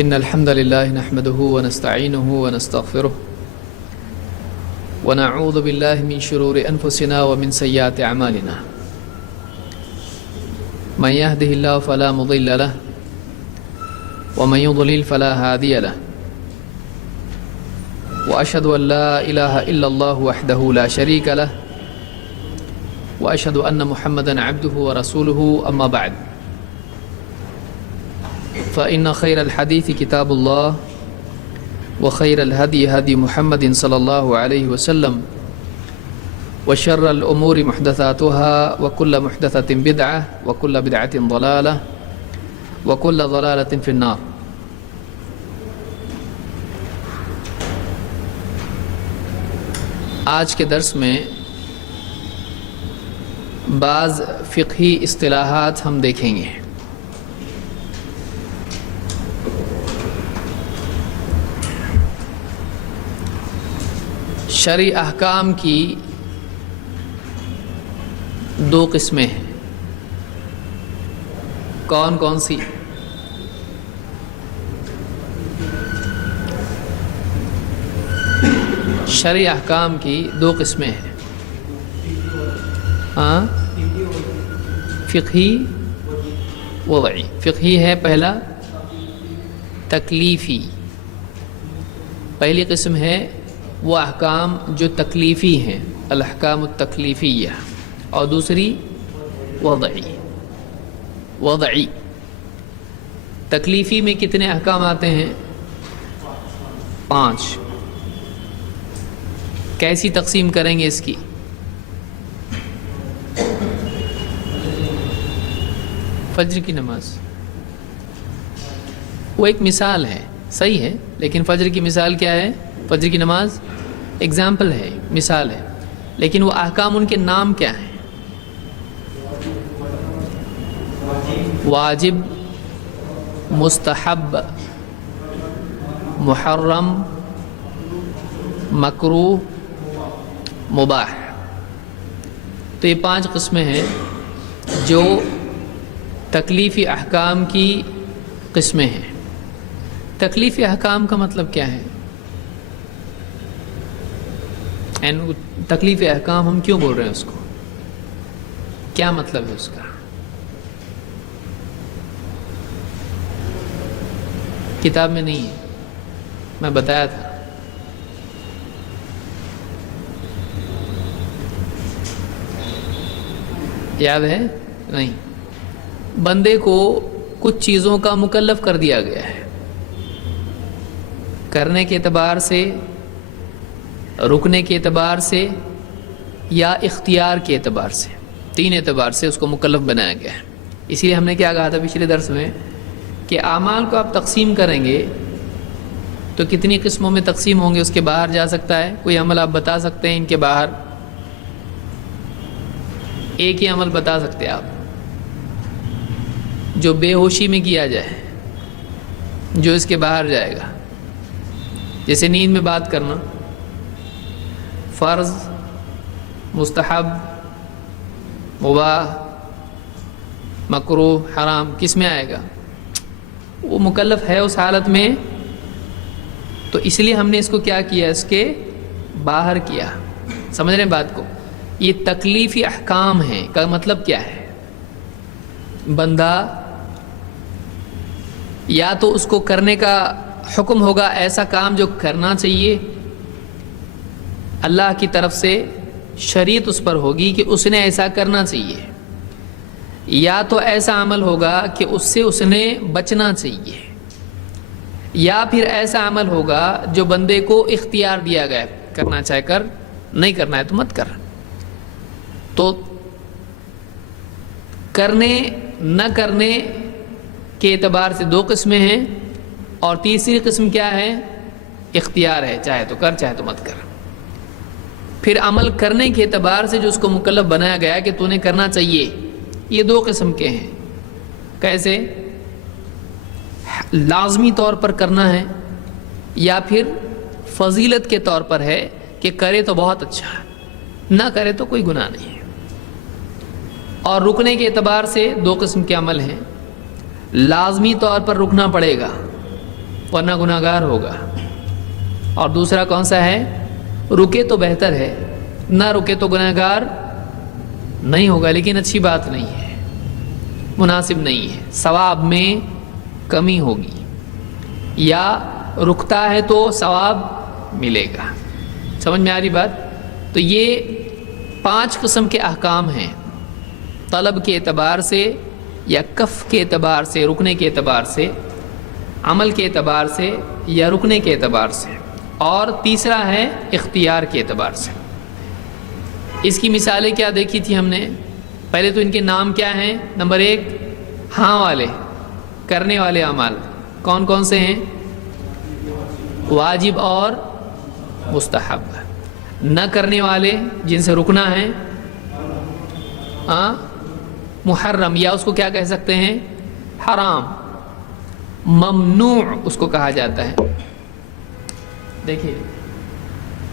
إن الحمد لله نحمده ونستعينه ونستغفره ونعوذ بالله من شرور أنفسنا ومن سيئات أعمالنا من يهده الله فلا مضل له ومن يضلل فلا هادي له وأشهد أن لا إله إلا الله وحده لا شريك له وأشهد أن محمدا عبده ورسوله أما بعد فإن خير الحديث كتاب الله وخير الهدي هدي محمد صلى الله عليه وسلم وشر الأمور محدثاتها وكل محدثة بدعة وكل بدعة ضلالة وكل ضلالة في النار. آج کے درس میں بعض فقہی اصطلاحات ہم دیکھیں گے. شرعی احکام کی دو قسمیں ہیں. کون کون سی؟ شرعی احکام کی دو قسمیں ہیں. فقہی وضعی. فقہی ہے پہلا، تکلیفی. پہلی قسم ہے وہ احکام جو تکلیفی ہیں، الاحکام التکلیفیہ، اور دوسری وضعی. وضعی تکلیفی میں کتنے احکام آتے ہیں؟ 5. کیسی تقسیم کریں گے اس کی؟ فجر کی نماز وہ ایک مثال ہے، صحیح ہے، لیکن فجر کی مثال کیا ہے؟ فجر کی نماز اگزامپل ہے، مثال ہے، لیکن وہ احکام ان کے نام کیا ہیں؟ واجب، مستحب، محرم، مکروہ، مباح. تو یہ 5 قسمیں ہیں جو تکلیفی احکام کی قسمیں ہیں. تکلیفی احکام کا مطلب کیا ہے؟ تکلیف احکام ہم کیوں بول رہے ہیں اس کو؟ کیا مطلب ہے اس کا؟ کتاب میں نہیں ہے، میں بتایا تھا. یاد ہے؟ نہیں. بندے کو کچھ چیزوں کا مکلف کر دیا گیا ہے، کرنے کے اعتبار سے، رکنے کے اعتبار سے، یا اختیار کے اعتبار سے. 3 اعتبار سے اس کو مکلف بنایا گیا ہے. اسی لیے ہم نے کیا کہا تھا پچھلے درس میں کہ اعمال کو آپ تقسیم کریں گے تو کتنی قسموں میں تقسیم ہوں گے؟ اس کے باہر جا سکتا ہے کوئی عمل؟ آپ بتا سکتے ہیں ان کے باہر؟ ایک ہی عمل بتا سکتے ہیں آپ جو بے ہوشی میں کیا جائے، جو اس کے باہر جائے گا. جیسے نیند میں بات کرنا، فرض، مستحب، مباح، مکروہ، حرام، کس میں آئے گا؟ وہ مکلف ہے اس حالت میں، تو اس لیے ہم نے اس کو کیا کیا؟ اس کے باہر کیا. سمجھ رہے ہیں بات کو؟ یہ تکلیفی احکام ہیں. کا مطلب کیا ہے؟ بندہ یا تو اس کو کرنے کا حکم ہوگا، ایسا کام جو کرنا چاہیے، اللہ کی طرف سے شریعت اس پر ہوگی کہ اس نے ایسا کرنا چاہیے، یا تو ایسا عمل ہوگا کہ اس سے اس نے بچنا چاہیے، یا پھر ایسا عمل ہوگا جو بندے کو اختیار دیا گیا، کرنا چاہے کر، نہیں کرنا ہے تو مت کر. تو کرنے نہ کرنے کے اعتبار سے 2 قسمیں ہیں، اور تیسری قسم کیا ہے؟ اختیار ہے، چاہے تو کر چاہے تو مت کر. پھر عمل کرنے کے اعتبار سے جو اس کو مکلف بنایا گیا کہ تو نے کرنا چاہیے، یہ 2 قسم کے ہیں. کیسے؟ لازمی طور پر کرنا ہے، یا پھر فضیلت کے طور پر ہے کہ کرے تو بہت اچھا ہے، نہ کرے تو کوئی گناہ نہیں ہے. اور رکنے کے اعتبار سے 2 قسم کے عمل ہیں. لازمی طور پر رکنا پڑے گا، ورنہ گناہگار ہوگا. اور دوسرا کون سا ہے؟ رکے تو بہتر ہے، نہ رکے تو گناہگار نہیں ہوگا، لیکن اچھی بات نہیں ہے، مناسب نہیں ہے، ثواب میں کمی ہوگی. یا رکتا ہے تو ثواب ملے گا. سمجھ میں آ رہی بات؟ تو یہ 5 قسم کے احکام ہیں، طلب کے اعتبار سے یا کف کے اعتبار سے، رکنے کے اعتبار سے، عمل کے اعتبار سے یا رکنے کے اعتبار سے، اور تیسرا ہے اختیار کے اعتبار سے. اس کی مثالیں کیا دیکھی تھی ہم نے؟ پہلے تو ان کے نام کیا ہیں؟ نمبر 1 ہاں والے، کرنے والے اعمال کون کون سے ہیں؟ واجب اور مستحب. نہ کرنے والے جن سے رکنا ہے محرم، یا اس کو کیا کہہ سکتے ہیں؟ حرام. ممنوع اس کو کہا جاتا ہے. دیکھیے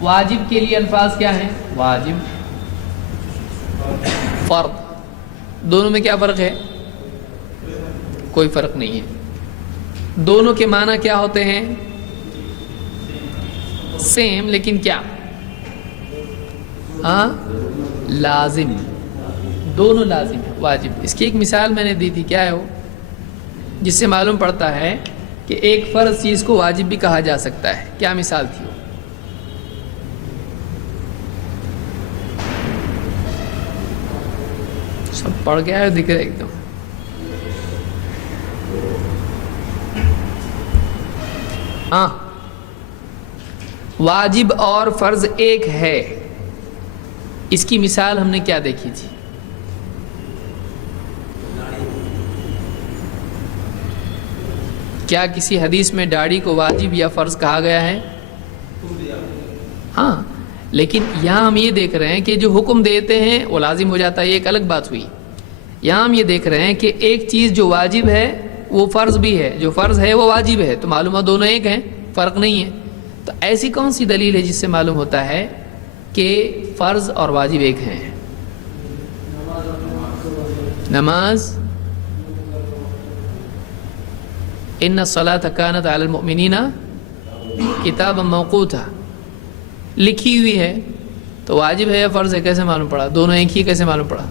واجب کے لیے الفاظ کیا ہیں؟ واجب، فرض، دونوں میں کیا فرق ہے؟ کوئی فرق نہیں ہے. دونوں کے معنی کیا ہوتے ہیں؟ سیم، لیکن کیا؟ لازم. دونوں لازم ہے. واجب، اس کی ایک مثال میں نے دی تھی، کیا ہے وہ؟ جس سے معلوم پڑتا ہے کہ ایک فرض چیز کو واجب بھی کہا جا سکتا ہے. کیا مثال تھی وہ؟ سب پڑھ گیا ہے، دکھ رہا ہے ایک دم. واجب اور فرض ایک ہے. اس کی مثال ہم نے کیا دیکھی تھی؟ کیا کسی حدیث میں داڑھی کو واجب یا فرض کہا گیا ہے؟ ہاں، لیکن یہاں ہم یہ دیکھ رہے ہیں کہ جو حکم دیتے ہیں وہ لازم ہو جاتا ہے، یہ ایک الگ بات ہوئی. یہاں ہم یہ دیکھ رہے ہیں کہ ایک چیز جو واجب ہے وہ فرض بھی ہے، جو فرض ہے وہ واجب ہے، تو معلوم ہے دونوں ایک ہیں، فرق نہیں ہے. تو ایسی کون سی دلیل ہے جس سے معلوم ہوتا ہے کہ فرض اور واجب ایک ہیں؟ نماز، ان الصلاۃ کانت علی المؤمنین کتابا موقوتا، لکھی ہوئی ہے، تو واجب ہے یا فرض ہے کیسے معلوم پڑا؟ دونوں ایک ہی کیسے معلوم پڑا؟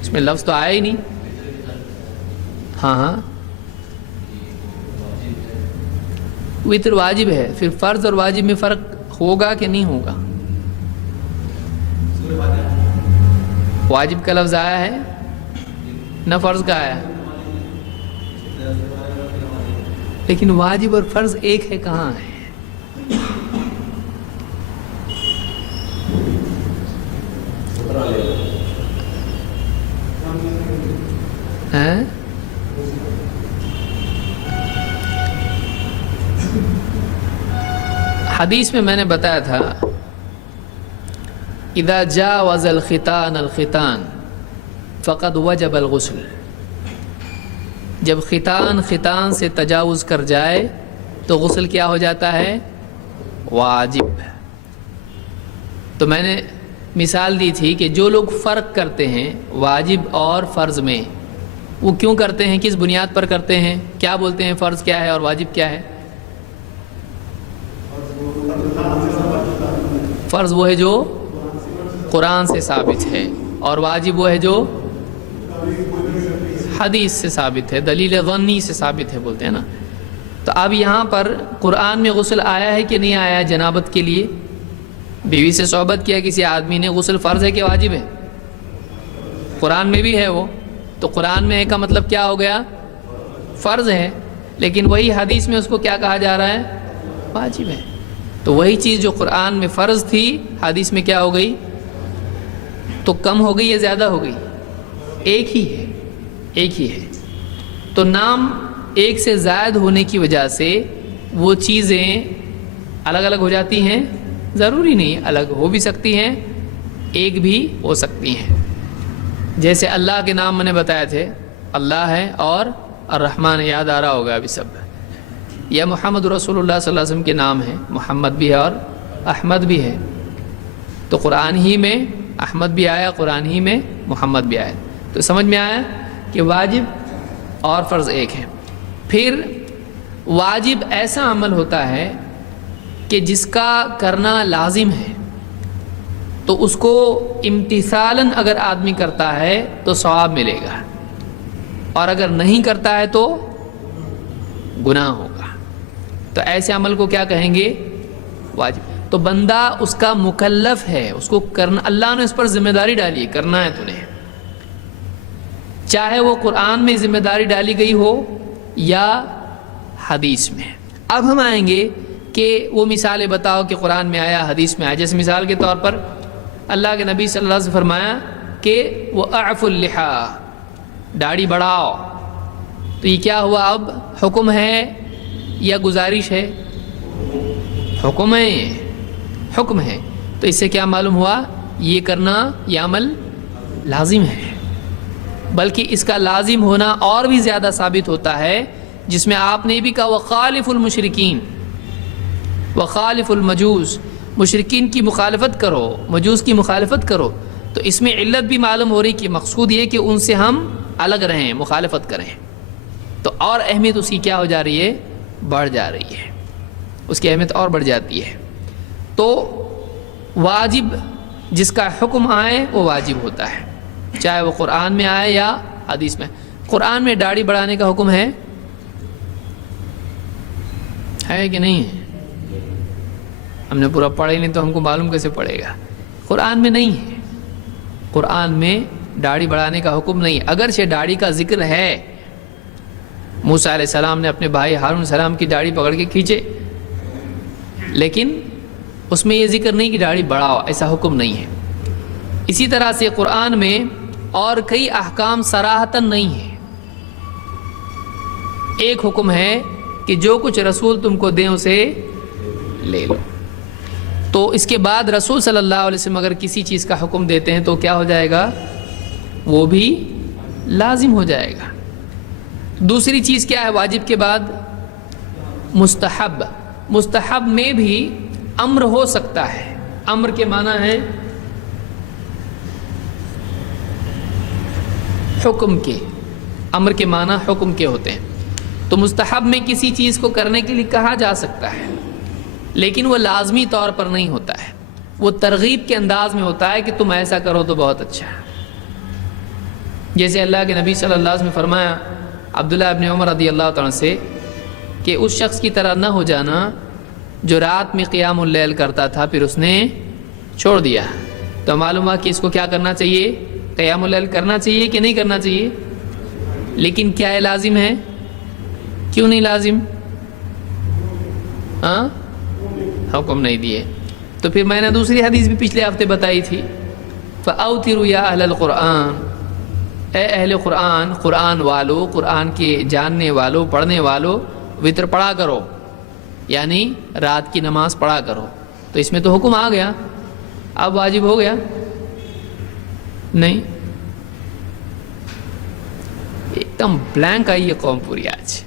اس میں لفظ تو آیا ہی نہیں. ہاں وتر واجب ہے، پھر فرض اور واجب میں فرق ہوگا کہ نہیں ہوگا؟ واجب کا لفظ آیا ہے نہ فرض کا آیا ہے، لیکن واجب اور فرض ایک ہے، کہاں ہے؟ حدیث میں میں نے بتایا تھا اذا جاوز الختان الختان فقد وجب الغسل. جب ختان سے تجاوز کر جائے تو غسل کیا ہو جاتا ہے؟ واجب. تو میں نے مثال دی تھی کہ جو لوگ فرق کرتے ہیں واجب اور فرض میں، وہ کیوں کرتے ہیں؟ کس بنیاد پر کرتے ہیں؟ کیا بولتے ہیں فرض کیا ہے اور واجب کیا ہے؟ فرض وہ ہے جو قرآن سے ثابت ہے، اور واجب وہ ہے جو حدیث سے ثابت ہے، دلیل ظنی سے ثابت ہے، بولتے ہیں نا. تو اب یہاں پر قرآن میں غسل آیا ہے کہ نہیں آیا؟ جنابت کے لیے بیوی سے صحبت کیا کسی آدمی نے، غسل فرض ہے کہ واجب ہے؟ قرآن میں بھی ہے وہ. تو قرآن میں ہے کا مطلب کیا ہو گیا؟ فرض ہے. لیکن وہی حدیث میں اس کو کیا کہا جا رہا ہے؟ واجب ہے. تو وہی چیز جو قرآن میں فرض تھی حدیث میں کیا ہو گئی؟ تو کم ہو گئی یا زیادہ ہو گئی؟ ایک ہی ہے، ایک ہی ہے. تو نام ایک سے زائد ہونے کی وجہ سے وہ چیزیں الگ الگ ہو جاتی ہیں؟ ضروری نہیں، الگ ہو بھی سکتی ہیں، ایک بھی ہو سکتی ہیں. جیسے اللہ کے نام میں نے بتایا تھے، اللہ ہے اور الرحمن، یاد آ رہا ہوگا ابھی سب. یا محمد رسول اللہ صلی اللہ علیہ وسلم کے نام ہیں، محمد بھی ہے اور احمد بھی ہے. تو قرآن ہی میں احمد بھی آیا، قرآن ہی میں محمد بھی آیا. تو سمجھ میں آیا کہ واجب اور فرض ایک ہے. پھر واجب ایسا عمل ہوتا ہے کہ جس کا کرنا لازم ہے، تو اس کو امتثالاً اگر آدمی کرتا ہے تو ثواب ملے گا، اور اگر نہیں کرتا ہے تو گناہ ہوگا۔ تو ایسے عمل کو کیا کہیں گے؟ واجب۔ تو بندہ اس کا مکلف ہے، اس کو کرنا، اللہ نے اس پر ذمہ داری ڈالی ہے، کرنا ہے تو نے، چاہے وہ قرآن میں ذمہ داری ڈالی گئی ہو یا حدیث میں۔ اب ہم آئیں گے کہ وہ مثالیں بتاؤ کہ قرآن میں آیا، حدیث میں آیا۔ جیسے مثال کے طور پر اللہ کے نبی صلی اللہ علیہ وسلم نے فرمایا کہ وہ اعف اللحا، داڑھی بڑھاؤ۔ تو یہ کیا ہوا؟ اب حکم ہے یا گزارش ہے؟ حکم ہے، حکم ہے۔ تو اس سے کیا معلوم ہوا؟ یہ کرنا، یہ عمل لازم ہے۔ بلکہ اس کا لازم ہونا اور بھی زیادہ ثابت ہوتا ہے، جس میں آپ نے بھی کہا وخالف المشرکین، وخالف المجوس، مشرکین کی مخالفت کرو، مجوس کی مخالفت کرو۔ تو اس میں علت بھی معلوم ہو رہی کہ مقصود یہ کہ ان سے ہم الگ رہیں، مخالفت کریں۔ تو اور اہمیت اس کی کیا ہو جا رہی ہے؟ بڑھ جا رہی ہے، اس کی اہمیت اور بڑھ جاتی ہے۔ تو واجب جس کا حکم آئے وہ واجب ہوتا ہے، چاہے وہ قرآن میں آئے یا حدیث میں۔ قرآن میں داڑھی بڑھانے کا حکم ہے کہ نہیں ہے؟ ہم نے پورا پڑھا ہی نہیں تو ہم کو معلوم کیسے پڑے گا؟ قرآن میں نہیں ہے، قرآن میں داڑھی بڑھانے کا حکم نہیں۔ اگرچہ داڑھی کا ذکر ہے، موسیٰ علیہ السلام نے اپنے بھائی ہارون علیہ السلام کی داڑھی پکڑ کے کھینچے، لیکن اس میں یہ ذکر نہیں کہ داڑھی بڑھاؤ، ایسا حکم نہیں ہے۔ اسی طرح سے قرآن میں اور کئی احکام صراحتاً نہیں ہیں۔ ایک حکم ہے کہ جو کچھ رسول تم کو دیں اسے لے لو۔ تو اس کے بعد رسول صلی اللہ علیہ وسلم اگر کسی چیز کا حکم دیتے ہیں تو کیا ہو جائے گا؟ وہ بھی لازم ہو جائے گا۔ دوسری چیز کیا ہے واجب کے بعد؟ مستحب۔ مستحب میں بھی امر ہو سکتا ہے۔ امر کے معنی ہے حکم کے، امر کے معنی حکم کے ہوتے ہیں۔ تو مستحب میں کسی چیز کو کرنے کے لیے کہا جا سکتا ہے، لیکن وہ لازمی طور پر نہیں ہوتا ہے، وہ ترغیب کے انداز میں ہوتا ہے کہ تم ایسا کرو تو بہت اچھا ہے۔ جیسے اللہ کے نبی صلی اللہ علیہ وسلم نے فرمایا عبداللہ ابن عمر رضی اللہ تعالیٰ سے کہ اس شخص کی طرح نہ ہو جانا جو رات میں قیام اللیل کرتا تھا پھر اس نے چھوڑ دیا۔ تو معلوم ہوا کہ اس کو کیا کرنا چاہیے؟ قیام اللیل کرنا چاہیے کہ نہیں کرنا چاہیے؟ لیکن کیا ہے لازم ہے؟ کیوں نہیں لازم؟ ہاں، حکم نہیں دیے۔ تو پھر میں نے دوسری حدیث بھی پچھلے ہفتے بتائی تھی، فَأَوْتِرُوا يَا أَهْلَ الْقُرْآنِ، اے اہل قرآن، قرآن والو، قرآن کے جاننے والو، پڑھنے والو، وطر پڑھا کرو، یعنی رات کی نماز پڑھا کرو۔ تو اس میں تو حکم آ گیا، اب واجب ہو گیا؟ نہیں، ایک دم بلینک آئی ہے قوم پوری آج،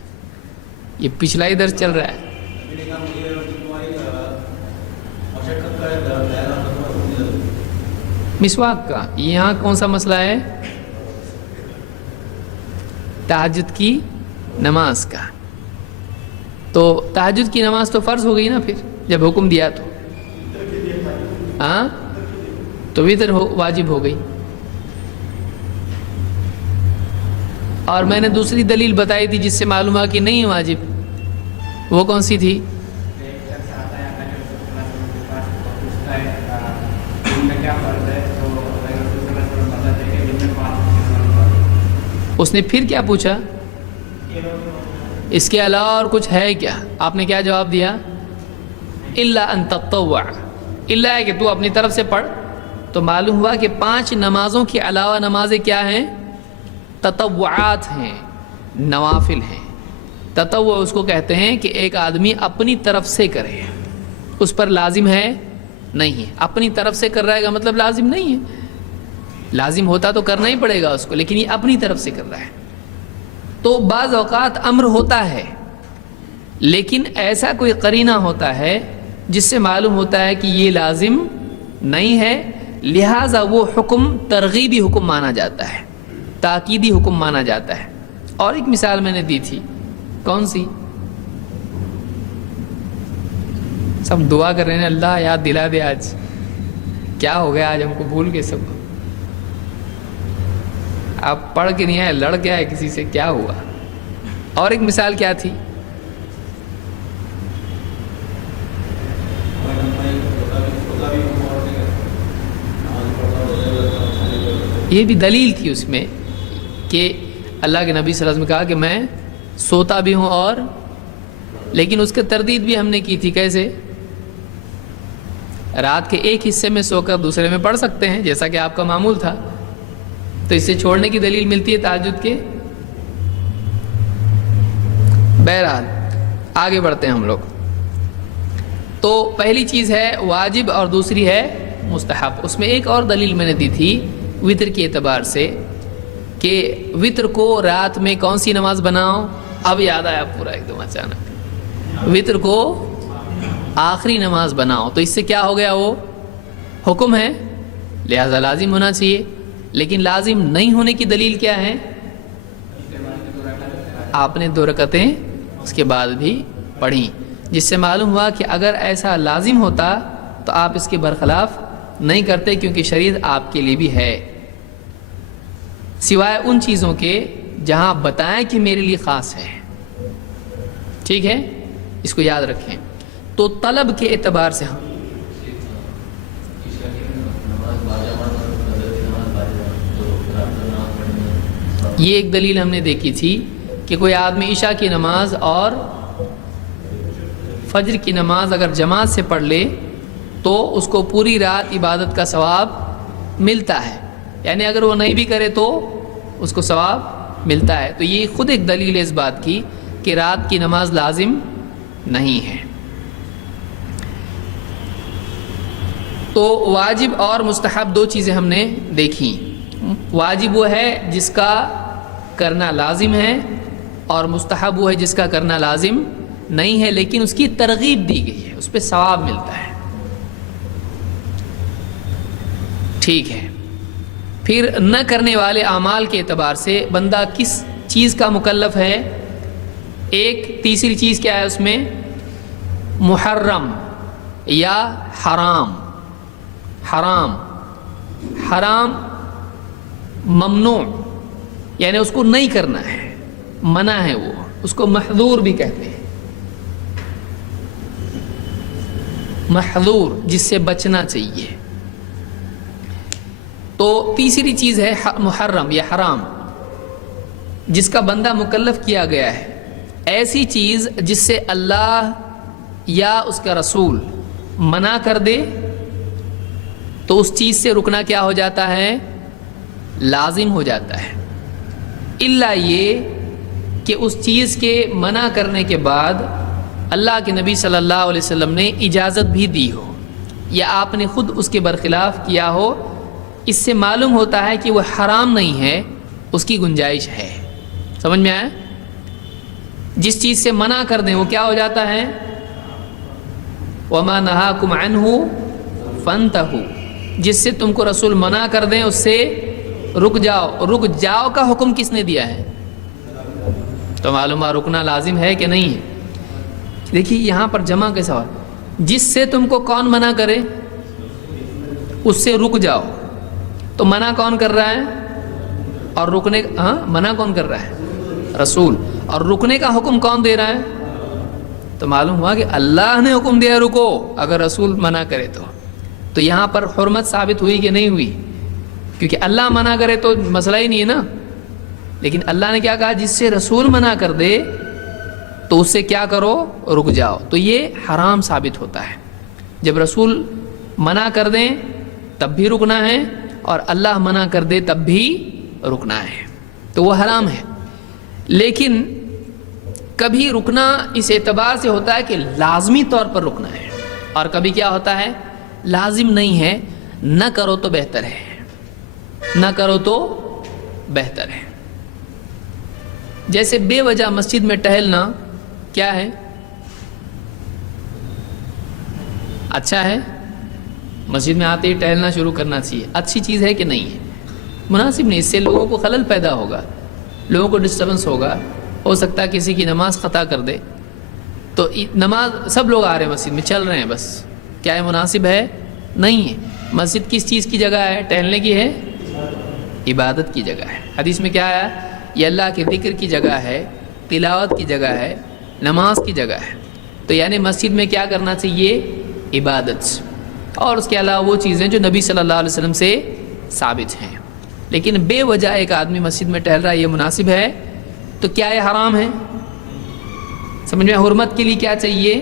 یہ پچھلا ہی درس چل رہا ہے۔ مسواک کا یہاں کون سا مسئلہ ہے؟ تہجد کی نماز کا۔ تو تہجد کی نماز تو فرض ہو گئی نا پھر جب حکم دیا تو، ہاں تو وتر واجب ہو گئی۔ اور میں نے دوسری دلیل بتائی تھی جس سے معلوم ہوا کہ نہیں واجب، وہ کون سی تھی؟ اس نے پھر کیا پوچھا؟ اس کے علاوہ اور کچھ ہے کیا؟ آپ نے کیا جواب دیا؟ الا ان تطوع، الا ہے کہ تو اپنی طرف سے پڑھ۔ تو معلوم ہوا کہ 5 نمازوں کے علاوہ نمازیں کیا ہیں؟ تطوعات ہیں، نوافل ہیں۔ تطوع اس کو کہتے ہیں کہ ایک آدمی اپنی طرف سے کرے، اس پر لازم ہے نہیں ہے۔ اپنی طرف سے کر رہا ہے کا مطلب لازم نہیں ہے، لازم ہوتا تو کرنا ہی پڑے گا اس کو، لیکن یہ اپنی طرف سے کر رہا ہے۔ تو بعض اوقات امر ہوتا ہے، لیکن ایسا کوئی قرینہ ہوتا ہے جس سے معلوم ہوتا ہے کہ یہ لازم نہیں ہے، لہٰذا وہ حکم ترغیبی حکم مانا جاتا ہے، تاکیدی حکم مانا جاتا ہے۔ اور ایک مثال میں نے دی تھی، کون سی؟ سب دعا کر رہے ہیں اللہ یاد دلا دے آج کیا ہو گیا، آج ہم کو بھول گئے سب. آپ پڑھ کے نہیں آئے، لڑ کے آئے کسی سے، کیا ہوا؟ اور ایک مثال کیا تھی؟ یہ بھی دلیل تھی اس میں کہ اللہ کے نبی صلی اللہ علیہ وسلم نے کہا کہ میں سوتا بھی ہوں اور، لیکن اس کی تردید بھی ہم نے کی تھی. کیسے؟ رات کے ایک حصے میں سو کر دوسرے میں پڑھ سکتے ہیں جیسا کہ آپ کا معمول تھا، تو اس سے چھوڑنے کی دلیل ملتی ہے تہجد کے. بہرحال آگے بڑھتے ہیں ہم لوگ. تو پہلی چیز ہے واجب اور دوسری ہے مستحب. اس میں ایک اور دلیل میں نے دی تھی وتر کے اعتبار سے کہ وتر کو رات میں کون سی نماز بناؤ. اب یاد آیا پورا ایک دم اچانک. وتر کو آخری نماز بناؤ، تو اس سے کیا ہو گیا؟ وہ حکم ہے لہذا لازم ہونا چاہیے. لیکن لازم نہیں ہونے کی دلیل کیا ہے؟ آپ نے 2 رکعتیں اس کے بعد بھی پڑھیں، جس سے معلوم ہوا کہ اگر ایسا لازم ہوتا تو آپ اس کے برخلاف نہیں کرتے، کیونکہ شریعت آپ کے لیے بھی ہے، سوائے ان چیزوں کے جہاں بتائیں کہ میرے لیے خاص ہے. ٹھیک ہے، اس کو یاد رکھیں. تو طلب کے اعتبار سے ہم یہ ایک دلیل ہم نے دیکھی تھی کہ کوئی آدمی عشاء کی نماز اور فجر کی نماز اگر جماعت سے پڑھ لے تو اس کو پوری رات عبادت کا ثواب ملتا ہے، یعنی اگر وہ نہیں بھی کرے تو اس کو ثواب ملتا ہے. تو یہ خود ایک دلیل ہے اس بات کی کہ رات کی نماز لازم نہیں ہے. تو واجب اور مستحب 2 چیزیں ہم نے دیکھی. واجب وہ ہے جس کا کرنا لازم ہے، اور مستحب وہ ہے جس کا کرنا لازم نہیں ہے لیکن اس کی ترغیب دی گئی ہے، اس پہ ثواب ملتا ہے. ٹھیک ہے. پھر نہ کرنے والے اعمال کے اعتبار سے بندہ کس چیز کا مکلف ہے؟ ایک تیسری چیز کیا ہے اس میں؟ محرم یا حرام. حرام ممنوع، یعنی اس کو نہیں کرنا ہے، منع ہے، وہ اس کو محظور بھی کہتے ہیں. محظور جس سے بچنا چاہیے. تو تیسری چیز ہے محرم یا حرام، جس کا بندہ مکلف کیا گیا ہے. ایسی چیز جس سے اللہ یا اس کا رسول منع کر دے تو اس چیز سے رکنا کیا ہو جاتا ہے؟ لازم ہو جاتا ہے. الا یہ کہ اس چیز کے منع کرنے کے بعد اللہ کے نبی صلی اللہ علیہ وسلم نے اجازت بھی دی ہو یا آپ نے خود اس کے برخلاف کیا ہو، اس سے معلوم ہوتا ہے کہ وہ حرام نہیں ہے، اس کی گنجائش ہے. سمجھ میں آیا؟ جس چیز سے منع کر دیں وہ کیا ہو جاتا ہے؟ وَمَا نَهَاكُمْ عَنْهُ فَانْتَهُوا. جس سے تم کو رسول منع کر دیں اس سے رک جاؤ. رک جاؤ کا حکم کس نے دیا ہے؟ تو معلوم ہے رکنا لازم ہے کہ نہیں ہے. دیکھیے یہاں پر جمع کے سوال، جس سے تم کو کون منع کرے اس سے رک جاؤ، تو منع کون کر رہا ہے؟ اور رکنے منع کون کر رہا ہے؟ رسول. اور رکنے کا حکم کون دے رہا ہے؟ تو معلوم ہوا کہ اللہ نے حکم دیا رکو اگر رسول منع کرے تو یہاں پر حرمت ثابت ہوئی کہ نہیں ہوئی؟ کیونکہ اللہ منع کرے تو مسئلہ ہی نہیں ہے نا. لیکن اللہ نے کیا کہا؟ جس سے رسول منع کر دے تو اس سے کیا کرو؟ رک جاؤ. تو یہ حرام ثابت ہوتا ہے. جب رسول منع کر دیں تب بھی رکنا ہے، اور اللہ منع کر دے تب بھی رکنا ہے، تو وہ حرام ہے. لیکن کبھی رکنا اس اعتبار سے ہوتا ہے کہ لازمی طور پر رکنا ہے، اور کبھی کیا ہوتا ہے؟ لازم نہیں ہے، نہ کرو تو بہتر ہے، نہ کرو تو بہتر ہے. جیسے بے وجہ مسجد میں ٹہلنا کیا ہے؟ اچھا ہے؟ مسجد میں آتے ہی ٹہلنا شروع کرنا چاہیے. اچھی چیز ہے کہ نہیں ہے؟ مناسب نہیں. اس سے لوگوں کو خلل پیدا ہوگا، لوگوں کو ڈسٹربنس ہوگا، ہو سکتا ہے کسی کی نماز خطا کر دے. تو نماز سب لوگ آ رہے ہیں مسجد میں، چل رہے ہیں، بس کیا ہے مناسب ہے؟ نہیں ہے۔ مسجد کس چیز کی جگہ ہے؟ ٹہلنے کی ہے؟ عبادت کی جگہ ہے۔ حدیث میں کیا ہے؟ یہ اللہ کے ذکر کی جگہ ہے، تلاوت کی جگہ ہے، نماز کی جگہ ہے۔ تو یعنی مسجد میں کیا کرنا چاہیے؟ عبادت، اور اس کے علاوہ وہ چیزیں جو نبی صلی اللہ علیہ وسلم سے ثابت ہیں۔ لیکن بے وجہ ایک آدمی مسجد میں ٹہل رہا ہے، یہ مناسب ہے؟ تو کیا یہ حرام ہے؟ سمجھ میں؟ حرمت کے لیے کیا چاہیے؟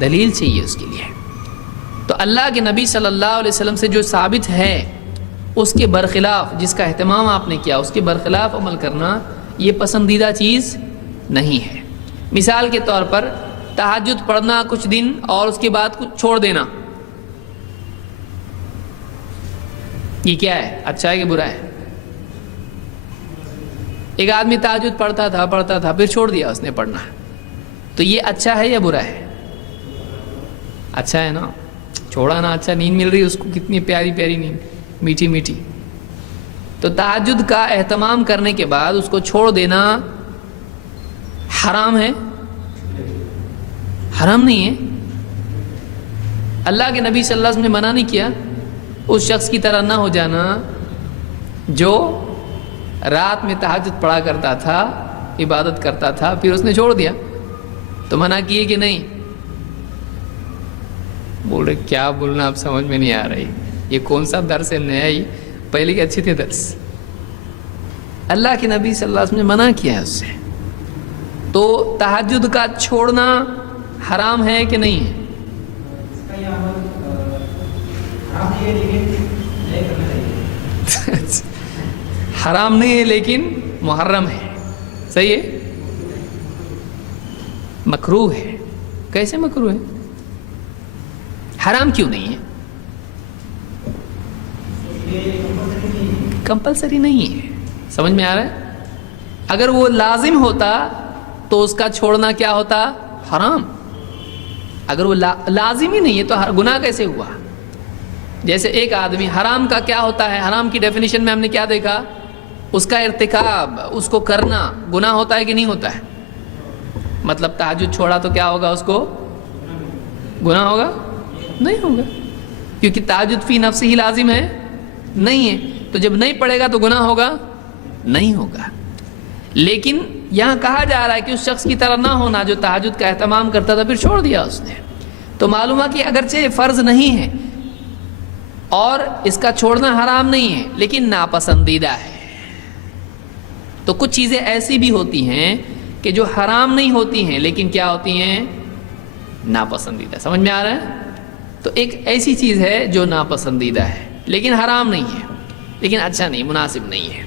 دلیل چاہیے اس کے لیے۔ تو اللہ کے نبی صلی اللہ علیہ وسلم سے جو ثابت ہے اس کے برخلاف، جس کا اہتمام آپ نے کیا، اس کے برخلاف عمل کرنا یہ پسندیدہ چیز نہیں ہے۔ مثال کے طور پر تہجد پڑھنا کچھ دن اور اس کے بعد کچھ چھوڑ دینا، یہ کیا ہے؟ اچھا ہے کہ برا ہے؟ ایک آدمی تہجد پڑھتا تھا پھر چھوڑ دیا اس نے پڑھنا، تو یہ اچھا ہے یا برا ہے؟ اچھا ہے نا، چھوڑا نا، اچھا، نیند مل رہی ہے اس کو، کتنی پیاری پیاری نیند، میٹھی میٹھی۔ تو تہجد کا اہتمام کرنے کے بعد اس کو چھوڑ دینا حرام ہے؟ حرام نہیں ہے۔ اللہ کے نبی صلی اللہ علیہ وسلم نے منع نہیں کیا اس شخص کی طرح نہ ہو جانا جو رات میں تہجد پڑھا کرتا تھا، عبادت کرتا تھا، پھر اس نے چھوڑ دیا، تو منع کیے کہ نہیں؟ بول رہے کیا بولنا اب سمجھ میں نہیں آ رہی، یہ کون سا درس ہے نیا ہی، پہلے کے اچھے تھے درس۔ اللہ کے نبی صلی اللہ علیہ وسلم نے منع کیا ہے اس سے، تو تہجد کا چھوڑنا حرام ہے کہ نہیں ہے؟ حرام نہیں ہے لیکن محرم ہے، صحیح ہے، مکروہ ہے۔ کیسے مکروہ ہے؟ حرام کیوں نہیں ہے؟ کمپلسری نہیں ہے، سمجھ میں آ رہا ہے؟ اگر وہ لازم ہوتا تو اس کا چھوڑنا کیا ہوتا؟ حرام۔ اگر وہ لازم ہی نہیں ہے تو گناہ کیسے ہوا؟ جیسے ایک آدمی، حرام کا کیا ہوتا ہے؟ حرام کی ڈیفینیشن میں ہم نے کیا دیکھا؟ اس کا ارتکاب، اس کو کرنا گناہ ہوتا ہے کہ نہیں ہوتا ہے؟ مطلب تہجد چھوڑا تو کیا ہوگا؟ اس کو گناہ ہوگا؟ نہیں ہوگا، کیونکہ تہجد فی نفس ہی لازم ہے نہیں ہے، تو جب نہیں پڑھے گا تو گناہ ہوگا؟ نہیں ہوگا۔ لیکن یہاں کہا جا رہا ہے کہ اس شخص کی طرح نہ ہونا جو تہجد کا اہتمام کرتا تھا پھر چھوڑ دیا اس نے، تو معلوم ہے کہ اگرچہ فرض نہیں ہے اور اس کا چھوڑنا حرام نہیں ہے لیکن ناپسندیدہ ہے۔ تو کچھ چیزیں ایسی بھی ہوتی ہیں کہ جو حرام نہیں ہوتی ہیں لیکن کیا ہوتی ہیں؟ ناپسندیدہ۔ سمجھ میں آ رہا ہے؟ تو ایک ایسی چیز ہے جو ناپسندیدہ ہے لیکن حرام نہیں ہے، لیکن اچھا نہیں، مناسب نہیں ہے۔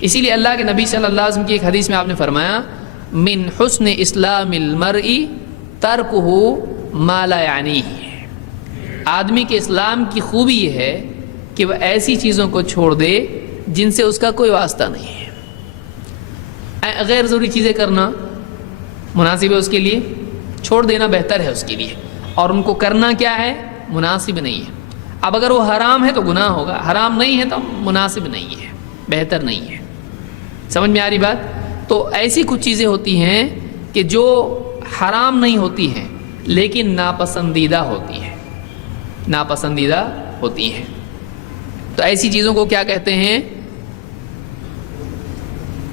اسی لیے اللہ کے نبی صلی اللہ علیہ وسلم کی ایک حدیث میں آپ نے فرمایا من حسن اسلام المرء ترکہ ما لا یعنیہ، آدمی کے اسلام کی خوبی یہ ہے کہ وہ ایسی چیزوں کو چھوڑ دے جن سے اس کا کوئی واسطہ نہیں ہے۔ غیر ضروری چیزیں کرنا مناسب ہے اس کے لیے، چھوڑ دینا بہتر ہے اس کے لیے، اور ان کو کرنا کیا ہے؟ مناسب نہیں ہے۔ اب اگر وہ حرام ہے تو گناہ ہوگا، حرام نہیں ہے تو مناسب نہیں ہے، بہتر نہیں ہے۔ سمجھ میں آ رہی بات؟ تو ایسی کچھ چیزیں ہوتی ہیں کہ جو حرام نہیں ہوتی ہیں لیکن ناپسندیدہ ہوتی ہیں، ناپسندیدہ ہوتی ہیں۔ تو ایسی چیزوں کو کیا کہتے ہیں؟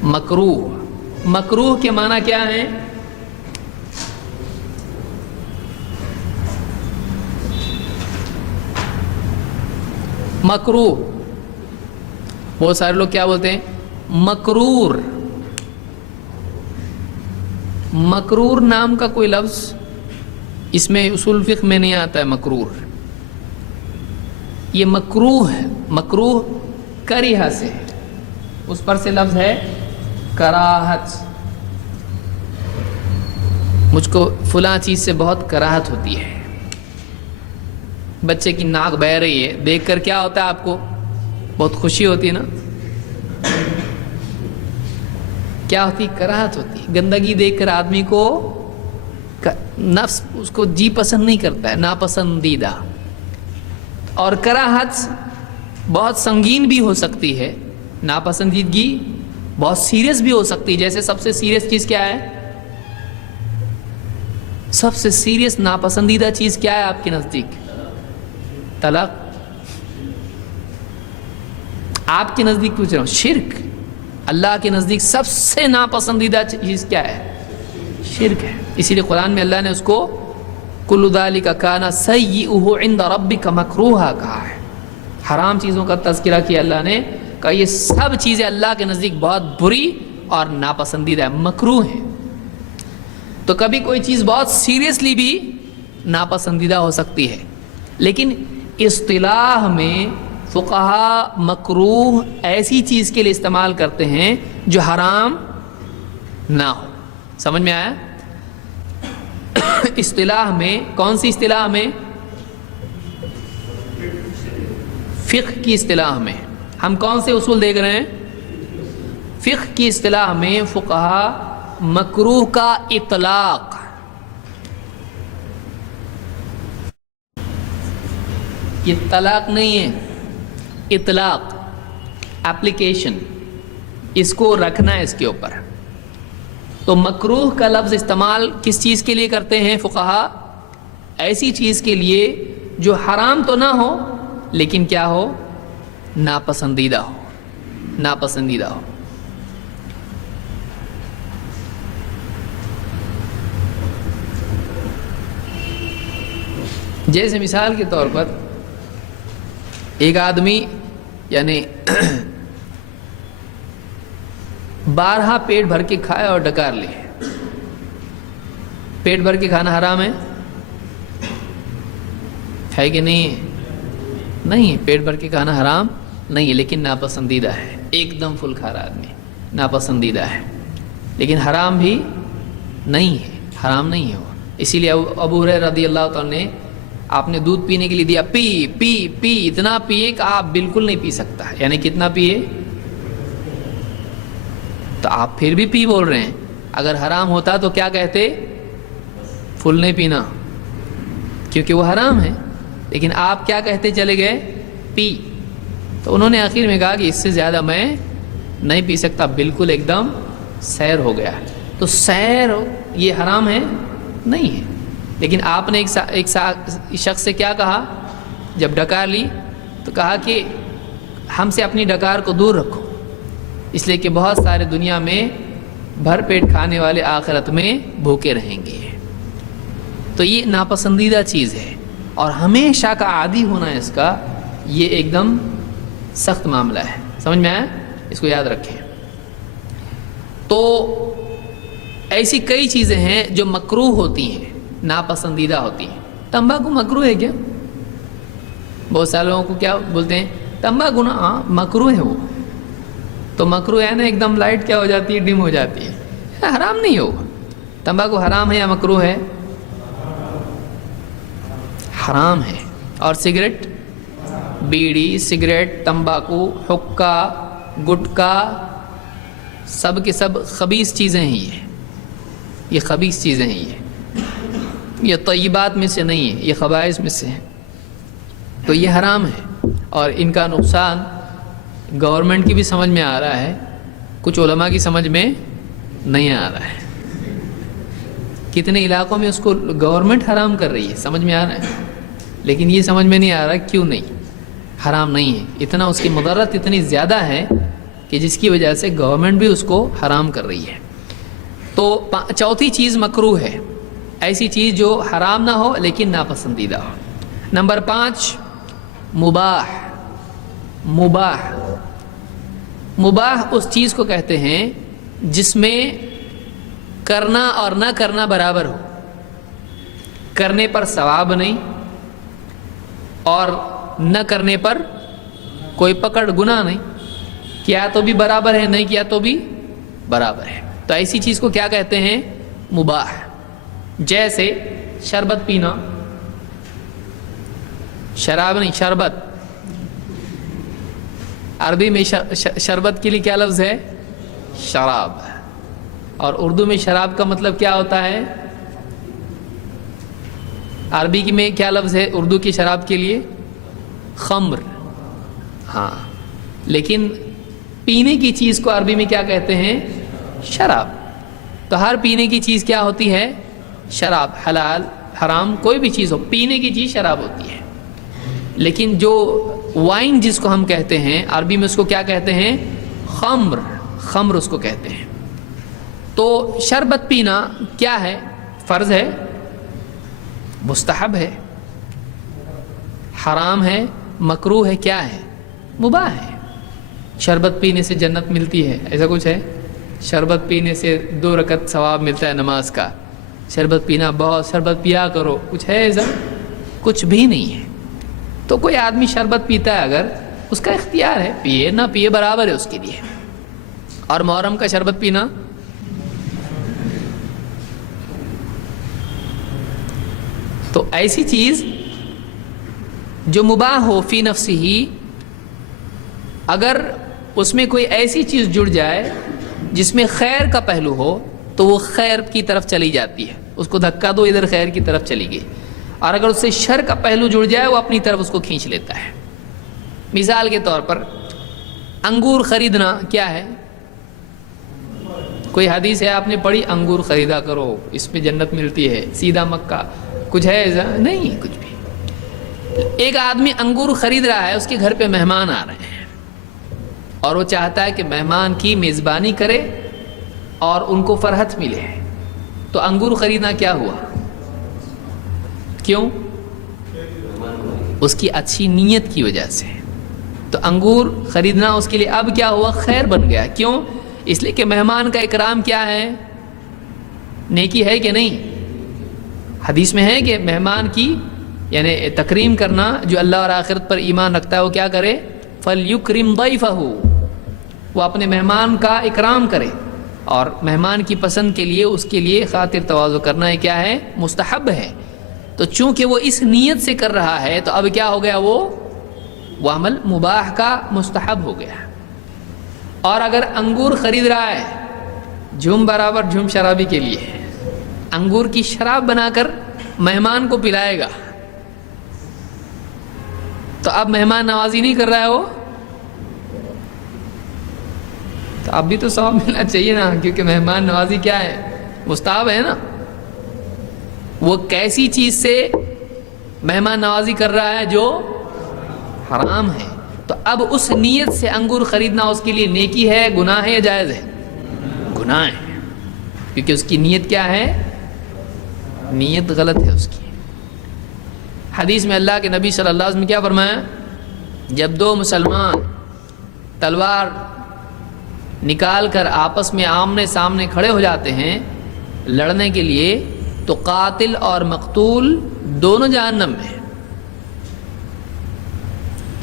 مکروہ۔ مکروہ کے معنی کیا ہیں؟ مکروہ، بہت سارے لوگ کیا بولتے ہیں؟ مکرور۔ مکرور نام کا کوئی لفظ اس میں اصول فقہ میں نہیں آتا ہے۔ مکرور یہ مکروہ ہے، مکروہ کریہ سے، اس پر سے لفظ ہے کراہت، مجھ کو فلاں چیز سے بہت کراہت ہوتی ہے۔ بچے کی ناک بہہ رہی ہے، دیکھ کر کیا ہوتا ہے آپ کو؟ بہت خوشی ہوتی ہے نا؟ کیا ہوتی؟ کراہت ہوتی ہے۔ گندگی دیکھ کر آدمی کو نفس اس کو جی پسند نہیں کرتا ہے، ناپسندیدہ۔ اور کراہت بہت سنگین بھی ہو سکتی ہے، ناپسندیدگی، بہت سیریس بھی ہو سکتی ہے۔ جیسے سب سے سیریس چیز کیا ہے؟ سب سے سیریس ناپسندیدہ چیز کیا ہے آپ کے نزدیک؟ طلاق. آپ کے نزدیک پوچھ رہا ہوں. شرک. اللہ کے نزدیک سب سے ناپسندیدہ چیز کیا ہے؟ شرک ہے. اسی لیے قرآن میں اللہ نے اس کو کل ذالک کان سیئہ عند ربک مکروہا کہا ہے. حرام چیزوں کا تذکرہ کیا اللہ نے، کہا یہ سب چیزیں اللہ کے نزدیک بہت بری اور ناپسندیدہ ہے، مکروہ ہیں. تو کبھی کوئی چیز بہت سیریسلی بھی ناپسندیدہ ہو سکتی ہے، لیکن اصطلاح میں فقہا مکروہ ایسی چیز کے لیے استعمال کرتے ہیں جو حرام نہ ہو. سمجھ میں آیا؟ اصطلاح میں کون سی اصطلاح میں؟ فقہ کی اصطلاح میں. ہم کون سے اصول دیکھ رہے ہیں؟ فقہ کی اصطلاح میں فقہا مکروہ کا اطلاق، یہ طلاق نہیں ہے، اطلاق، اپلیکیشن، اس کو رکھنا ہے اس کے اوپر. تو مکروہ کا لفظ استعمال کس چیز کے لیے کرتے ہیں فقہا؟ ایسی چیز کے لیے جو حرام تو نہ ہو لیکن کیا ہو؟ ناپسندیدہ ہو. ناپسندیدہ ہو. جیسے مثال کے طور پر ایک آدمی یعنی بارہا پیٹ بھر کے کھائے اور ڈکار لے. پیٹ بھر کے کھانا حرام ہے کہ نہیں؟ نہیں، پیٹ بھر کے کھانا حرام نہیں ہے، لیکن ناپسندیدہ ہے. ایک دم فل کھا رہا آدمی، ناپسندیدہ ہے، لیکن حرام بھی نہیں ہے، حرام نہیں ہے وہ. اسی لیے ابو ہریرہ رضی اللہ تعالیٰ نے آپ نے دودھ پینے کے لیے دیا، پی پی پی، اتنا پیے کہ آپ بالکل نہیں پی سکتا. یعنی کتنا پیے؟ تو آپ پھر بھی پی بول رہے ہیں. اگر حرام ہوتا تو کیا کہتے؟ فل نہیں پینا، کیونکہ وہ حرام ہے. لیکن آپ کیا کہتے چلے گئے؟ پی. تو انہوں نے آخر میں کہا کہ اس سے زیادہ میں نہیں پی سکتا، بالکل ایک دم سیر ہو گیا. تو سیر یہ حرام ہے؟ نہیں ہے. لیکن آپ نے ایک شخص سے کیا کہا جب ڈکار لی؟ تو کہا کہ ہم سے اپنی ڈکار کو دور رکھو، اس لیے کہ بہت سارے دنیا میں بھر پیٹ کھانے والے آخرت میں بھوکے رہیں گے. تو یہ ناپسندیدہ چیز ہے اور ہمیشہ کا عادی ہونا اس کا یہ ایک دم سخت معاملہ ہے. سمجھ میں آیا؟ اس کو یاد رکھیں. تو ایسی کئی چیزیں ہیں جو مکروہ ہوتی ہیں، ناپسندیدہ ہوتی ہیں. تمباکو مکروہ ہے کیا؟ بہت سارے لوگوں کو کیا بولتے ہیں؟ تمباکو نا مکروہ ہے. وہ تو مکروہ ہے نا، ایک دم لائٹ کیا ہو جاتی ہے؟ ڈم ہو جاتی ہے. حرام نہیں ہو. تمباکو حرام ہے یا مکروہ ہے؟ حرام ہے. اور سگریٹ، بیڑی، سگریٹ، تمباکو، حقہ، گٹکا، سب کے سب خبیث چیزیں ہیں. یہ خبیث چیزیں ہیں. یہ طیبات میں سے نہیں ہے، یہ خبائث میں سے ہیں. تو یہ حرام ہے اور ان کا نقصان گورنمنٹ کی بھی سمجھ میں آ رہا ہے، کچھ علماء کی سمجھ میں نہیں آ رہا ہے. کتنے علاقوں میں اس کو گورنمنٹ حرام کر رہی ہے، سمجھ میں آ رہا ہے، لیکن یہ سمجھ میں نہیں آ رہا کیوں نہیں حرام نہیں ہے. اتنا اس کی مضرت اتنی زیادہ ہے کہ جس کی وجہ سے گورنمنٹ بھی اس کو حرام کر رہی ہے. تو چوتھی چیز مکروہ ہے، ایسی چیز جو حرام نہ ہو لیکن ناپسندیدہ ہو. نمبر 5 مباح. مباح، مباح اس چیز کو کہتے ہیں جس میں کرنا اور نہ کرنا برابر ہو. کرنے پر ثواب نہیں اور نہ کرنے پر کوئی پکڑ گناہ نہیں. کیا تو بھی برابر ہے، نہیں کیا تو بھی برابر ہے. تو ایسی چیز کو کیا کہتے ہیں؟ مباح. جیسے شربت پینا، شراب نہیں، شربت. عربی میں شربت کے لیے کیا لفظ ہے؟ شراب. اور اردو میں شراب کا مطلب کیا ہوتا ہے؟ عربی میں کیا لفظ ہے اردو کی شراب کے لیے؟ خمر. ہاں، لیکن پینے کی چیز کو عربی میں کیا کہتے ہیں؟ شراب. تو ہر پینے کی چیز کیا ہوتی ہے؟ شراب حلال حرام کوئی بھی چیز ہو، پینے کی چیز شراب ہوتی ہے، لیکن جو وائن جس کو ہم کہتے ہیں عربی میں اس کو کیا کہتے ہیں؟ خمر، خمر اس کو کہتے ہیں۔ تو شربت پینا کیا ہے؟ فرض ہے، مستحب ہے، حرام ہے، مکروہ ہے، کیا ہے؟ مباح ہے۔ شربت پینے سے جنت ملتی ہے، ایسا کچھ ہے؟ شربت پینے سے 2 رکعت ثواب ملتا ہے نماز کا، شربت پینا بہت، شربت پیا کرو، کچھ ہے ایسا؟ کچھ بھی نہیں ہے۔ تو کوئی آدمی شربت پیتا ہے اگر، اس کا اختیار ہے، پیے نہ پیے برابر ہے اس کے لیے۔ اور محرم کا شربت پینا تو ایسی چیز جو مباح ہو فی نفسی ہی، اگر اس میں کوئی ایسی چیز جڑ جائے جس میں خیر کا پہلو ہو تو وہ خیر کی طرف چلی جاتی ہے، اس کو دھکا دو ادھر خیر کی طرف چلی گئی، اور اگر اس سے شر کا پہلو جڑ جائے وہ اپنی طرف اس کو کھینچ لیتا ہے۔ مثال کے طور پر انگور خریدنا کیا ہے؟ کوئی حدیث ہے آپ نے پڑھی انگور خریدا کرو اس میں جنت ملتی ہے، سیدھا مکہ، کچھ ہے ایسا؟ نہیں کچھ بھی۔ ایک آدمی انگور خرید رہا ہے، اس کے گھر پہ مہمان آ رہے ہیں اور وہ چاہتا ہے کہ مہمان کی میزبانی کرے اور ان کو فرحت ملے، تو انگور خریدنا کیا ہوا؟ کیوں؟ اس کی اچھی نیت کی وجہ سے۔ تو انگور خریدنا اس کے لیے اب کیا ہوا؟ خیر بن گیا۔ کیوں؟ اس لیے کہ مہمان کا اکرام کیا ہے؟ نیکی ہے کہ نہیں؟ حدیث میں ہے کہ مہمان کی یعنی تکریم کرنا، جو اللہ اور آخرت پر ایمان رکھتا ہے وہ کیا کرے؟ فَلْيُكْرِمْ ضَيْفَهُ، وہ اپنے مہمان کا اکرام کرے، اور مہمان کی پسند کے لیے اس کے لیے خاطر تواضع کرنا ہے کیا ہے؟ مستحب ہے۔ تو چونکہ وہ اس نیت سے کر رہا ہے تو اب کیا ہو گیا؟ وہ عمل مباح کا مستحب ہو گیا۔ اور اگر انگور خرید رہا ہے جھوم برابر جھوم شرابی کے لیے، انگور کی شراب بنا کر مہمان کو پلائے گا، تو اب مہمان نوازی نہیں کر رہا ہے وہ، تو اب بھی تو ثواب ملنا چاہیے نا، کیونکہ مہمان نوازی کیا ہے؟ مستحب ہے نا۔ وہ کیسی چیز سے مہمان نوازی کر رہا ہے؟ جو حرام ہے۔ تو اب اس نیت سے انگور خریدنا اس کے لیے نیکی ہے، گناہ ہے یا جائز ہے؟ گناہ ہے، کیونکہ اس کی نیت کیا ہے؟ نیت غلط ہے اس کی۔ حدیث میں اللہ کے نبی صلی اللہ علیہ وسلم نے کیا فرمایا؟ جب 2 مسلمان تلوار نکال کر آپس میں آمنے سامنے کھڑے ہو جاتے ہیں لڑنے کے لیے، تو قاتل اور مقتول دونوں جہنم میں۔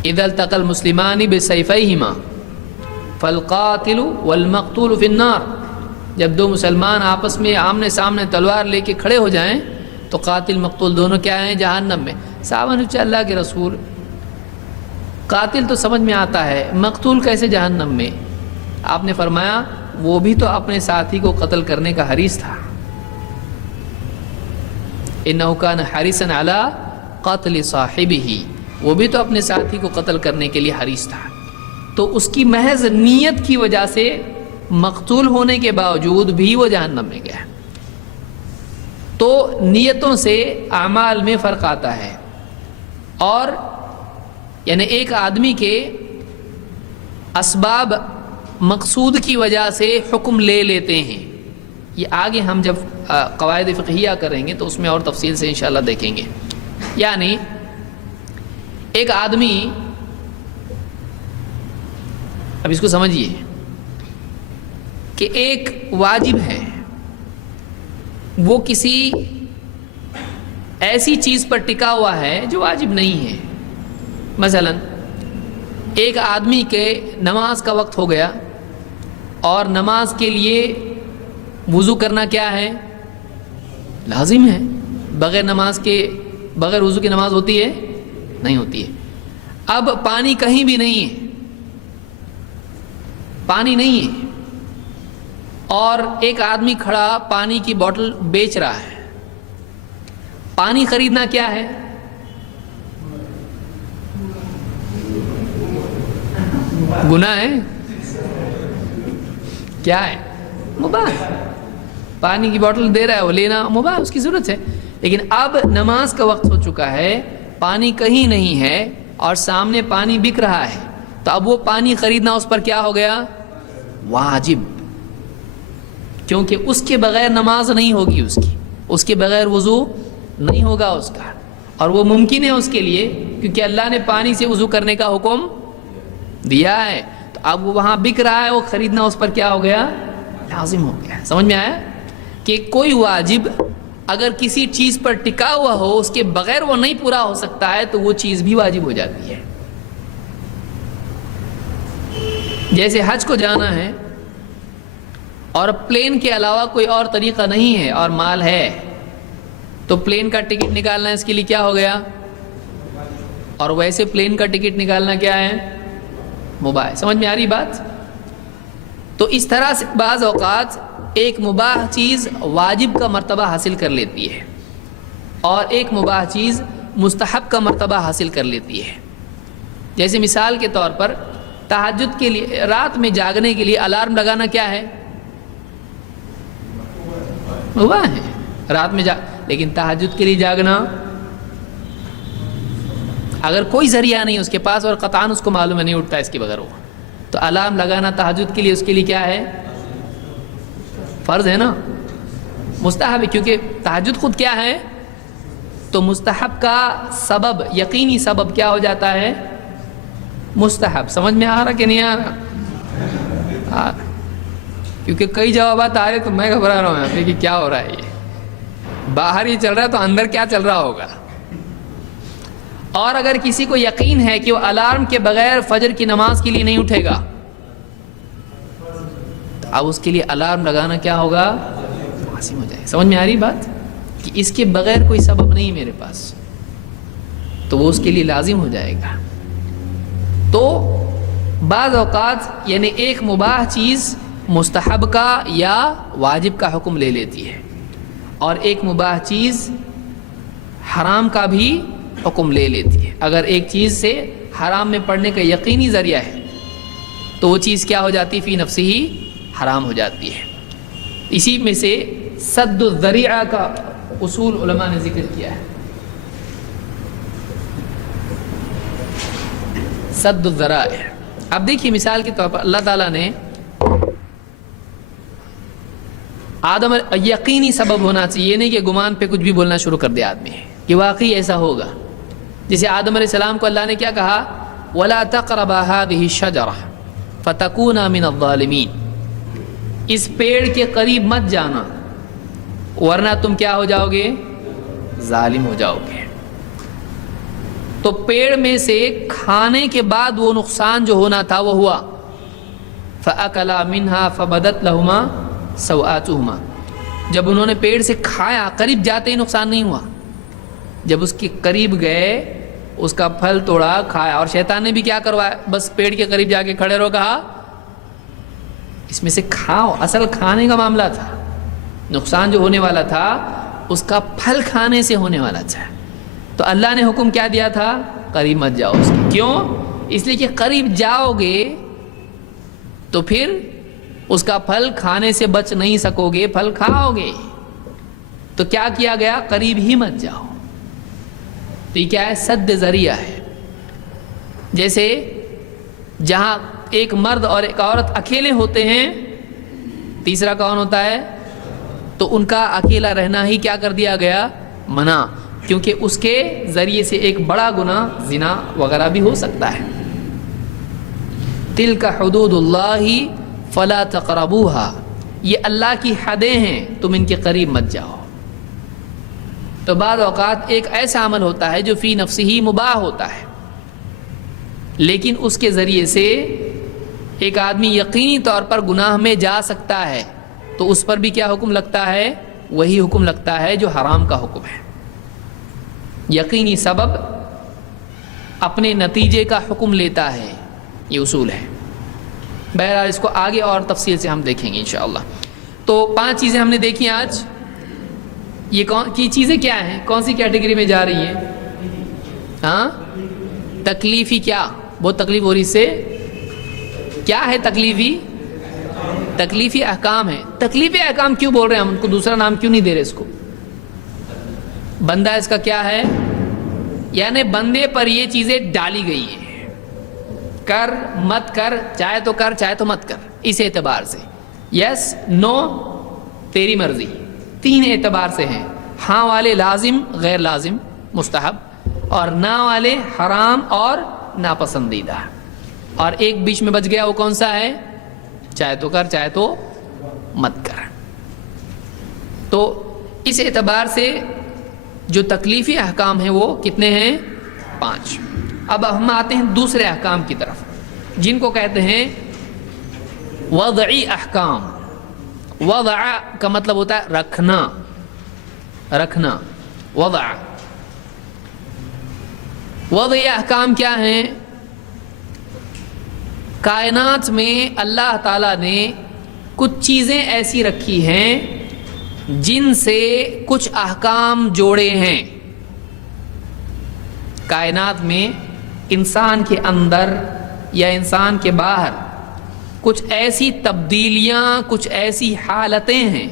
اذا التقى المسلمان بسيفيهما فالقاتل والمقتول في النار، جب 2 مسلمان آپس میں آمنے سامنے تلوار لے کے کھڑے ہو جائیں تو قاتل مقتول دونوں کیا ہیں؟ جہنم میں۔ صحابہ نے پوچھا اللہ کے رسول، قاتل تو سمجھ میں آتا ہے، مقتول کیسے جہنم میں؟ آپ نے فرمایا وہ بھی تو اپنے ساتھی کو قتل کرنے کا حریص تھا، انه كان حريصا على قتل صاحبه، وہ بھی تو اپنے ساتھی کو قتل کرنے کے لیے حریص تھا۔ تو اس کی محض نیت کی وجہ سے مقتول ہونے کے باوجود بھی وہ جہنم میں گیا۔ تو نیتوں سے اعمال میں فرق آتا ہے، اور یعنی ایک آدمی کے اسباب مقصود کی وجہ سے حکم لے لیتے ہیں، یہ آگے ہم جب قواعد فقہیہ کریں گے تو اس میں اور تفصیل سے انشاءاللہ دیکھیں گے۔ یعنی ایک آدمی، اب اس کو سمجھیے کہ ایک واجب ہے، وہ کسی ایسی چیز پر ٹکا ہوا ہے جو واجب نہیں ہے۔ مثلا ایک آدمی کے نماز کا وقت ہو گیا اور نماز کے لیے وضو کرنا کیا ہے؟ لازم ہے۔ بغیر وضو کی نماز ہوتی ہے؟ نہیں ہوتی ہے۔ اب پانی کہیں بھی نہیں ہے، پانی نہیں ہے، اور ایک آدمی کھڑا پانی کی بوتل بیچ رہا ہے، پانی خریدنا کیا ہے؟ گناہ ہے؟ کیا ہے؟ مباح ہے۔ پانی کی بوتل دے رہا ہے وہ لینا مباح، اس کی ضرورت ہے. لیکن اب نماز کا وقت ہو چکا ہے، پانی کہیں نہیں ہے اور سامنے پانی بک رہا ہے، تو اب وہ پانی خریدنا اس پر کیا ہو گیا؟ واجب. کیونکہ اس کے بغیر نماز نہیں ہوگی، اس کے بغیر وضو نہیں ہوگا اس کا، اور وہ ممکن ہے اس کے لیے کیونکہ اللہ نے پانی سے وضو کرنے کا حکم دیا ہے. تو اب وہ وہاں بک رہا ہے، وہ خریدنا اس پر کیا ہو گیا؟ لازم ہو گیا. سمجھ میں آیا کہ کوئی واجب اگر کسی چیز پر ٹکا ہوا ہو، اس کے بغیر وہ نہیں پورا ہو سکتا ہے تو وہ چیز بھی واجب ہو جاتی ہے. جیسے حج کو جانا ہے اور پلین کے علاوہ کوئی اور طریقہ نہیں ہے اور مال ہے، تو پلین کا ٹکٹ نکالنا اس کے لیے کیا ہو گیا؟ اور ویسے پلین کا ٹکٹ نکالنا کیا ہے؟ مباح. سمجھ میں آ رہی بات؟ تو اس طرح سے بعض اوقات ایک مباح چیز واجب کا مرتبہ حاصل کر لیتی ہے اور ایک مباح چیز مستحب کا مرتبہ حاصل کر لیتی ہے. جیسے مثال کے طور پر تہجد کے لیے، رات میں جاگنے کے لیے الارم لگانا کیا ہے؟ مباح ہے رات میں لیکن تہجد کے لیے جاگنا اگر کوئی ذریعہ نہیں اس کے پاس اور قطعاً اس کو معلوم ہے نہیں اٹھتا اس کے بغیر وہ، تو الارم لگانا تہجد کے لیے اس کے لیے کیا ہے؟ فرض ہے نا، مستحب ہے. کیونکہ تہجد خود کیا ہے؟ تو مستحب کا سبب، یقینی سبب کیا ہو جاتا ہے؟ مستحب. سمجھ میں آ رہا کہ نہیں آ رہا؟ کیونکہ کئی جوابات آ رہے تو میں گھبرا رہا ہوں یہاں پہ کہ کیا ہو رہا ہے، یہ باہر ہی چل رہا ہے تو اندر کیا چل رہا ہوگا. اور اگر کسی کو یقین ہے کہ وہ الارم کے بغیر فجر کی نماز کے لیے نہیں اٹھے گا، تو اب اس کے لیے الارم لگانا کیا ہوگا؟ لازم ہو جائے. سمجھ میں آ رہی بات کہ اس کے بغیر کوئی سبب نہیں میرے پاس، تو وہ اس کے لیے لازم ہو جائے گا. تو بعض اوقات یعنی ایک مباح چیز مستحب کا یا واجب کا حکم لے لیتی ہے اور ایک مباح چیز حرام کا بھی حکم لے لیتی ہے. اگر ایک چیز سے حرام میں پڑنے کا یقینی ذریعہ ہے تو وہ چیز کیا ہو جاتی ہے؟ فی نفسی ہی حرام ہو جاتی ہے. اسی میں سے سد الذریعہ کا اصول علماء نے ذکر کیا ہے. سد الذرائع. اب دیکھیے مثال کے طور پر اللہ تعالیٰ نے آدم یقینی سبب ہونا چاہیے، یہ نہیں کہ گمان پہ کچھ بھی بولنا شروع کر دے آدمی کہ واقعی ایسا ہوگا. جیسے آدم علیہ السلام کو اللہ نے کیا کہا؟ وَلَا تَقْرَبَا هَذِهِ الشَّجَرَةَ فَتَكُونَا مِنَ الظَّالِمِينَ. اس پیڑ کے قریب مت جانا ورنہ تم کیا ہو جاؤ گے؟ ظالم ہو جاؤ گے. تو پیڑ میں سے کھانے کے بعد وہ نقصان جو ہونا تھا وہ ہوا. فَأَكَلَا مِنْهَا فَبَدَتْ لَهُمَا سوآتُهُمَا. جب انہوں نے پیڑ سے کھایا، قریب جاتے ہی نقصان نہیں ہوا، جب اس کے قریب گئے اس کا پھل توڑا کھایا، اور شیطان نے بھی کیا کروایا؟ بس پیڑ کے قریب جا کے کھڑے رہو، کہا اس میں سے کھاؤ. اصل کھانے کا معاملہ تھا، نقصان جو ہونے والا تھا اس کا پھل کھانے سے ہونے والا تھا. تو اللہ نے حکم کیا دیا تھا؟ قریب مت جاؤ اس کے. کیوں؟ اس لیے کہ قریب جاؤ گے تو پھر اس کا پھل کھانے سے بچ نہیں سکو گے، پھل کھاؤ گے. تو کیا کیا گیا؟ قریب ہی مت جاؤ. تو یہ کیا ہے؟ سد ذریعہ ہے. جیسے جہاں ایک مرد اور ایک عورت اکیلے ہوتے ہیں، تیسرا کون ہوتا ہے؟ تو ان کا اکیلا رہنا ہی کیا کر دیا گیا؟ منع. کیونکہ اس کے ذریعے سے ایک بڑا گناہ زنا وغیرہ بھی ہو سکتا ہے. تلک حدود اللہ فلا تقربوها. یہ اللہ کی حدیں ہیں، تم ان کے قریب مت جاؤ. تو بعض اوقات ایک ایسا عمل ہوتا ہے جو فی نفسی ہی مباح ہوتا ہے، لیکن اس کے ذریعے سے ایک آدمی یقینی طور پر گناہ میں جا سکتا ہے، تو اس پر بھی کیا حکم لگتا ہے؟ وہی حکم لگتا ہے جو حرام کا حکم ہے. یقینی سبب اپنے نتیجے کا حکم لیتا ہے، یہ اصول ہے. بہرحال اس کو آگے اور تفصیل سے ہم دیکھیں گے انشاءاللہ. تو 5 چیزیں ہم نے دیکھی آج. یہ کون کی چیزیں کیا ہیں؟ کون سی کیٹیگری میں جا رہی ہیں؟ ہاں، تکلیفی. کیا بہت تکلیف ہو رہی اس سے؟ کیا ہے تکلیفی؟ تکلیفی احکام ہیں. تکلیفی احکام کیوں بول رہے ہیں ہم؟ ان کو دوسرا نام کیوں نہیں دے رہے اس کو؟ بندہ اس کا کیا ہے؟ یعنی بندے پر یہ چیزیں ڈالی گئی ہیں، کر مت کر، چاہے تو کر چاہے تو مت کر. اس اعتبار سے یس نو تیری مرضی، تین اعتبار سے ہیں. ہاں والے لازم غیر لازم مستحب، اور نہ والے حرام اور ناپسندیدہ. اور ایک بیچ میں بچ گیا، وہ کون سا ہے؟ چاہے تو کر چاہے تو مت کر. تو اس اعتبار سے جو تکلیفی احکام ہیں وہ کتنے ہیں؟ 5. اب ہم آتے ہیں دوسرے احکام کی طرف، جن کو کہتے ہیں وضعی احکام. وضع کا مطلب ہوتا ہے رکھنا، رکھنا. وضع وضعی احکام کیا ہیں؟ کائنات میں اللہ تعالیٰ نے کچھ چیزیں ایسی رکھی ہیں جن سے کچھ احکام جوڑے ہیں. کائنات میں انسان کے اندر یا انسان کے باہر کچھ ایسی تبدیلیاں، کچھ ایسی حالتیں ہیں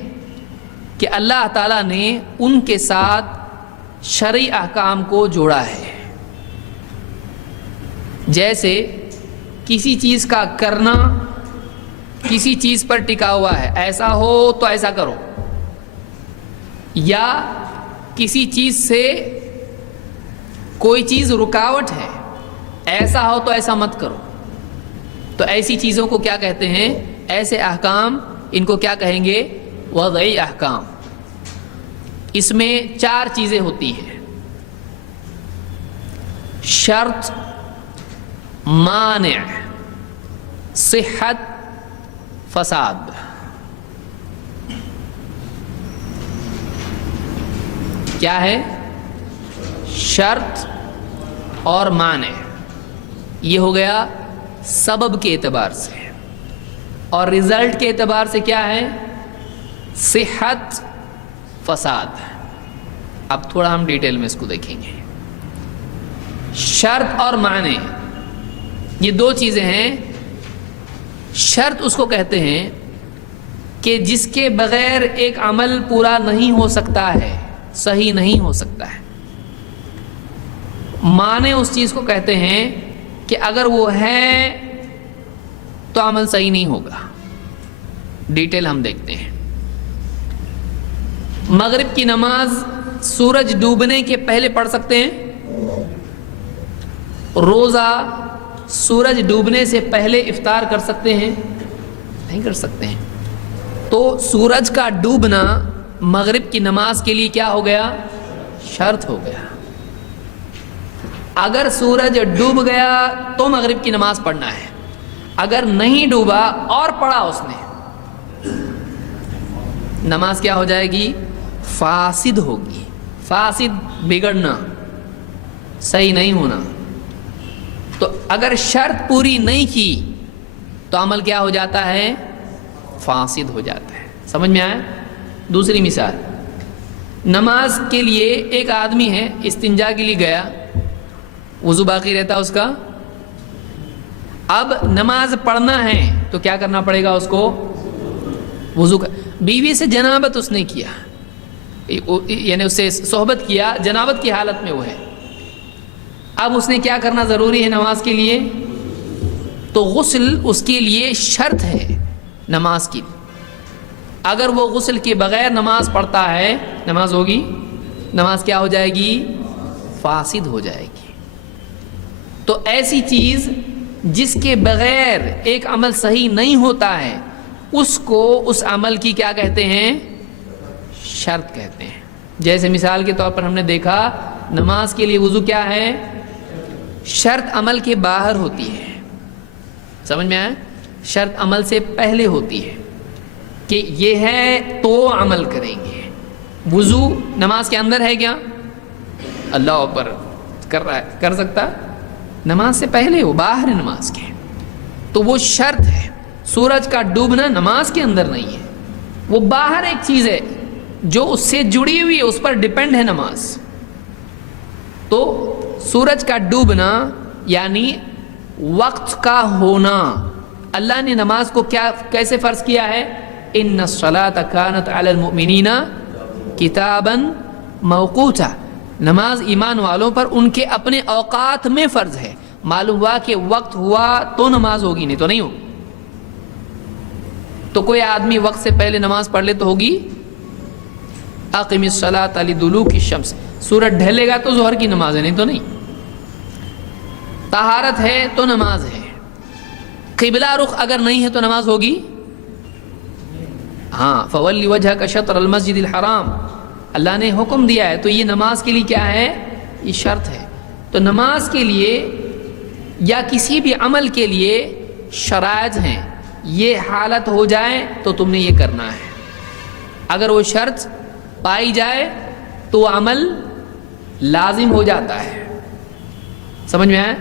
کہ اللہ تعالیٰ نے ان کے ساتھ شرعی احکام کو جوڑا ہے. جیسے کسی چیز کا کرنا کسی چیز پر ٹکا ہوا ہے، ایسا ہو تو ایسا کرو، یا کسی چیز سے کوئی چیز رکاوٹ ہے، ایسا ہو تو ایسا مت کرو. تو ایسی چیزوں کو کیا کہتے ہیں؟ ایسے احکام، ان کو کیا کہیں گے؟ وضعی احکام. اس میں 4 چیزیں ہوتی ہیں: شرط، مانع، صحت، فساد. کیا ہے؟ شرط اور مانع. یہ ہو گیا سبب کے اعتبار سے، اور رزلٹ کے اعتبار سے کیا ہے؟ صحت، فساد. اب تھوڑا ہم ڈیٹیل میں اس کو دیکھیں گے. شرط اور معنی یہ 2 چیزیں ہیں. شرط اس کو کہتے ہیں کہ جس کے بغیر ایک عمل پورا نہیں ہو سکتا ہے، صحیح نہیں ہو سکتا ہے. معنی اس چیز کو کہتے ہیں کہ اگر وہ ہے تو عمل صحیح نہیں ہوگا. ڈیٹیل ہم دیکھتے ہیں. مغرب کی نماز سورج ڈوبنے کے پہلے پڑھ سکتے ہیں. روزہ سورج ڈوبنے سے پہلے افطار کر سکتے ہیں؟ نہیں کر سکتے ہیں. تو سورج کا ڈوبنا مغرب کی نماز کے لیے کیا ہو گیا؟ شرط ہو گیا. اگر سورج ڈوب گیا تو مغرب کی نماز پڑھنا ہے. اگر نہیں ڈوبا اور پڑھا اس نے، نماز کیا ہو جائے گی؟ فاسد ہوگی. فاسد بگڑنا، صحیح نہیں ہونا. تو اگر شرط پوری نہیں کی تو عمل کیا ہو جاتا ہے؟ فاسد ہو جاتا ہے. سمجھ میں آیا؟ دوسری مثال، نماز کے لیے ایک آدمی ہے، استنجا کے لیے گیا، وضو باقی رہتا اس کا. اب نماز پڑھنا ہے تو کیا کرنا پڑے گا اس کو؟ وضو کا. بیوی سے جنابت اس نے کیا، یعنی اس سے صحبت کیا، جنابت کی حالت میں وہ ہے. اب اس نے کیا کرنا ضروری ہے نماز کے لیے؟ تو غسل اس کے لیے شرط ہے نماز کی. اگر وہ غسل کے بغیر نماز پڑھتا ہے، نماز ہوگی؟ نماز کیا ہو جائے گی؟ فاسد ہو جائے گی. تو ایسی چیز جس کے بغیر ایک عمل صحیح نہیں ہوتا ہے، اس کو اس عمل کی کیا کہتے ہیں؟ شرط کہتے ہیں. جیسے مثال کے طور پر ہم نے دیکھا نماز کے لیے وضو کیا ہے؟ شرط عمل کے باہر ہوتی ہے. سمجھ میں آیا؟ شرط عمل سے پہلے ہوتی ہے کہ یہ ہے تو عمل کریں گے. وضو نماز کے اندر ہے کیا؟ اللہ اکبر کر رہا ہے، کر سکتا؟ نماز سے پہلے، وہ باہر ہے نماز کے. تو وہ شرط ہے. سورج کا ڈوبنا نماز کے اندر نہیں ہے، وہ باہر ایک چیز ہے جو اس سے جڑی ہوئی ہے، اس پر ڈیپینڈ ہے نماز. تو سورج کا ڈوبنا یعنی وقت کا ہونا، اللہ نے نماز کو کیسے فرض کیا ہے؟ ان الصلاۃ کانت علی المؤمنین کتابا موقوتا، نماز ایمان والوں پر ان کے اپنے اوقات میں فرض ہے. معلوم ہوا کہ وقت ہوا تو نماز ہوگی، نہیں تو نہیں ہوگی. تو کوئی آدمی وقت سے پہلے نماز پڑھ لے تو ہوگی. اقم الصلاۃ لدلوک الشمس، سورج ڈھلے گا تو ظہر کی نماز ہے، نہیں تو نہیں. طہارت ہے تو نماز ہے. قبلہ رخ اگر نہیں ہے تو نماز ہوگی. ہاں، فولی وجہک شطر المسجد الحرام، اللہ نے حکم دیا ہے. تو یہ نماز کے لیے کیا ہے؟ یہ شرط ہے. تو نماز کے لیے یا کسی بھی عمل کے لیے شرائط ہیں. یہ حالت ہو جائے تو تم نے یہ کرنا ہے. اگر وہ شرط پائی جائے تو وہ عمل لازم ہو جاتا ہے. سمجھ میں آیا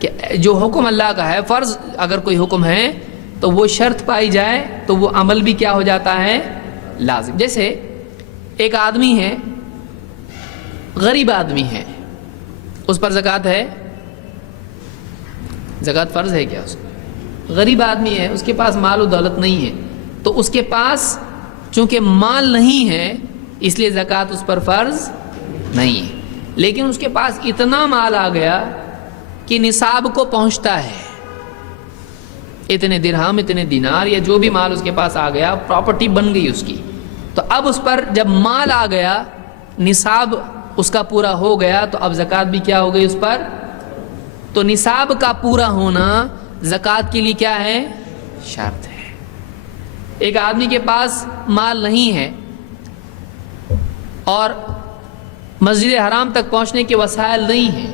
کہ جو حکم اللہ کا ہے، فرض اگر کوئی حکم ہے تو وہ شرط پائی جائے تو وہ عمل بھی کیا ہو جاتا ہے؟ لازم. جیسے ایک آدمی ہے، غریب آدمی ہے، اس پر زکوٰۃ ہے. زکوٰۃ فرض ہے کیا اس کو؟ غریب آدمی ہے، اس کے پاس مال و دولت نہیں ہے، تو اس کے پاس چونکہ مال نہیں ہے اس لیے زکوٰۃ اس پر فرض نہیں ہے. لیکن اس کے پاس اتنا مال آ گیا کہ نصاب کو پہنچتا ہے، اتنے درہم، اتنے دینار، یا جو بھی مال اس کے پاس آ گیا، پراپرٹی بن گئی اس کی. تو اب اس پر جب مال آ گیا، نصاب اس کا پورا ہو گیا، تو اب زکوٰۃ بھی کیا ہو گئی اس پر. تو نصاب کا پورا ہونا زکوٰۃ کے لیے کیا ہے؟ شرط ہے. ایک آدمی کے پاس مال نہیں ہے اور مسجد حرام تک پہنچنے کے وسائل نہیں ہیں،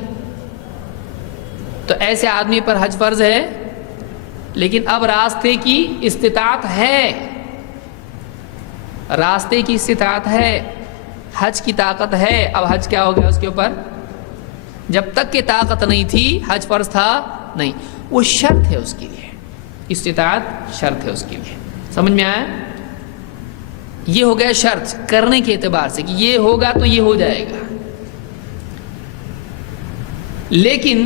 تو ایسے آدمی پر حج فرض ہے. لیکن اب راستے کی استطاعت ہے، راستے کی استطاعت ہے، حج کی طاقت ہے. اب حج کیا ہو گیا اس کے اوپر؟ جب تک کہ طاقت نہیں تھی حج فرض تھا نہیں. وہ شرط ہے اس کے لیے، استطاعت شرط ہے اس کے لیے. سمجھ میں آیا؟ یہ ہو گیا شرط کرنے کے اعتبار سے کہ یہ ہوگا تو یہ ہو جائے گا. لیکن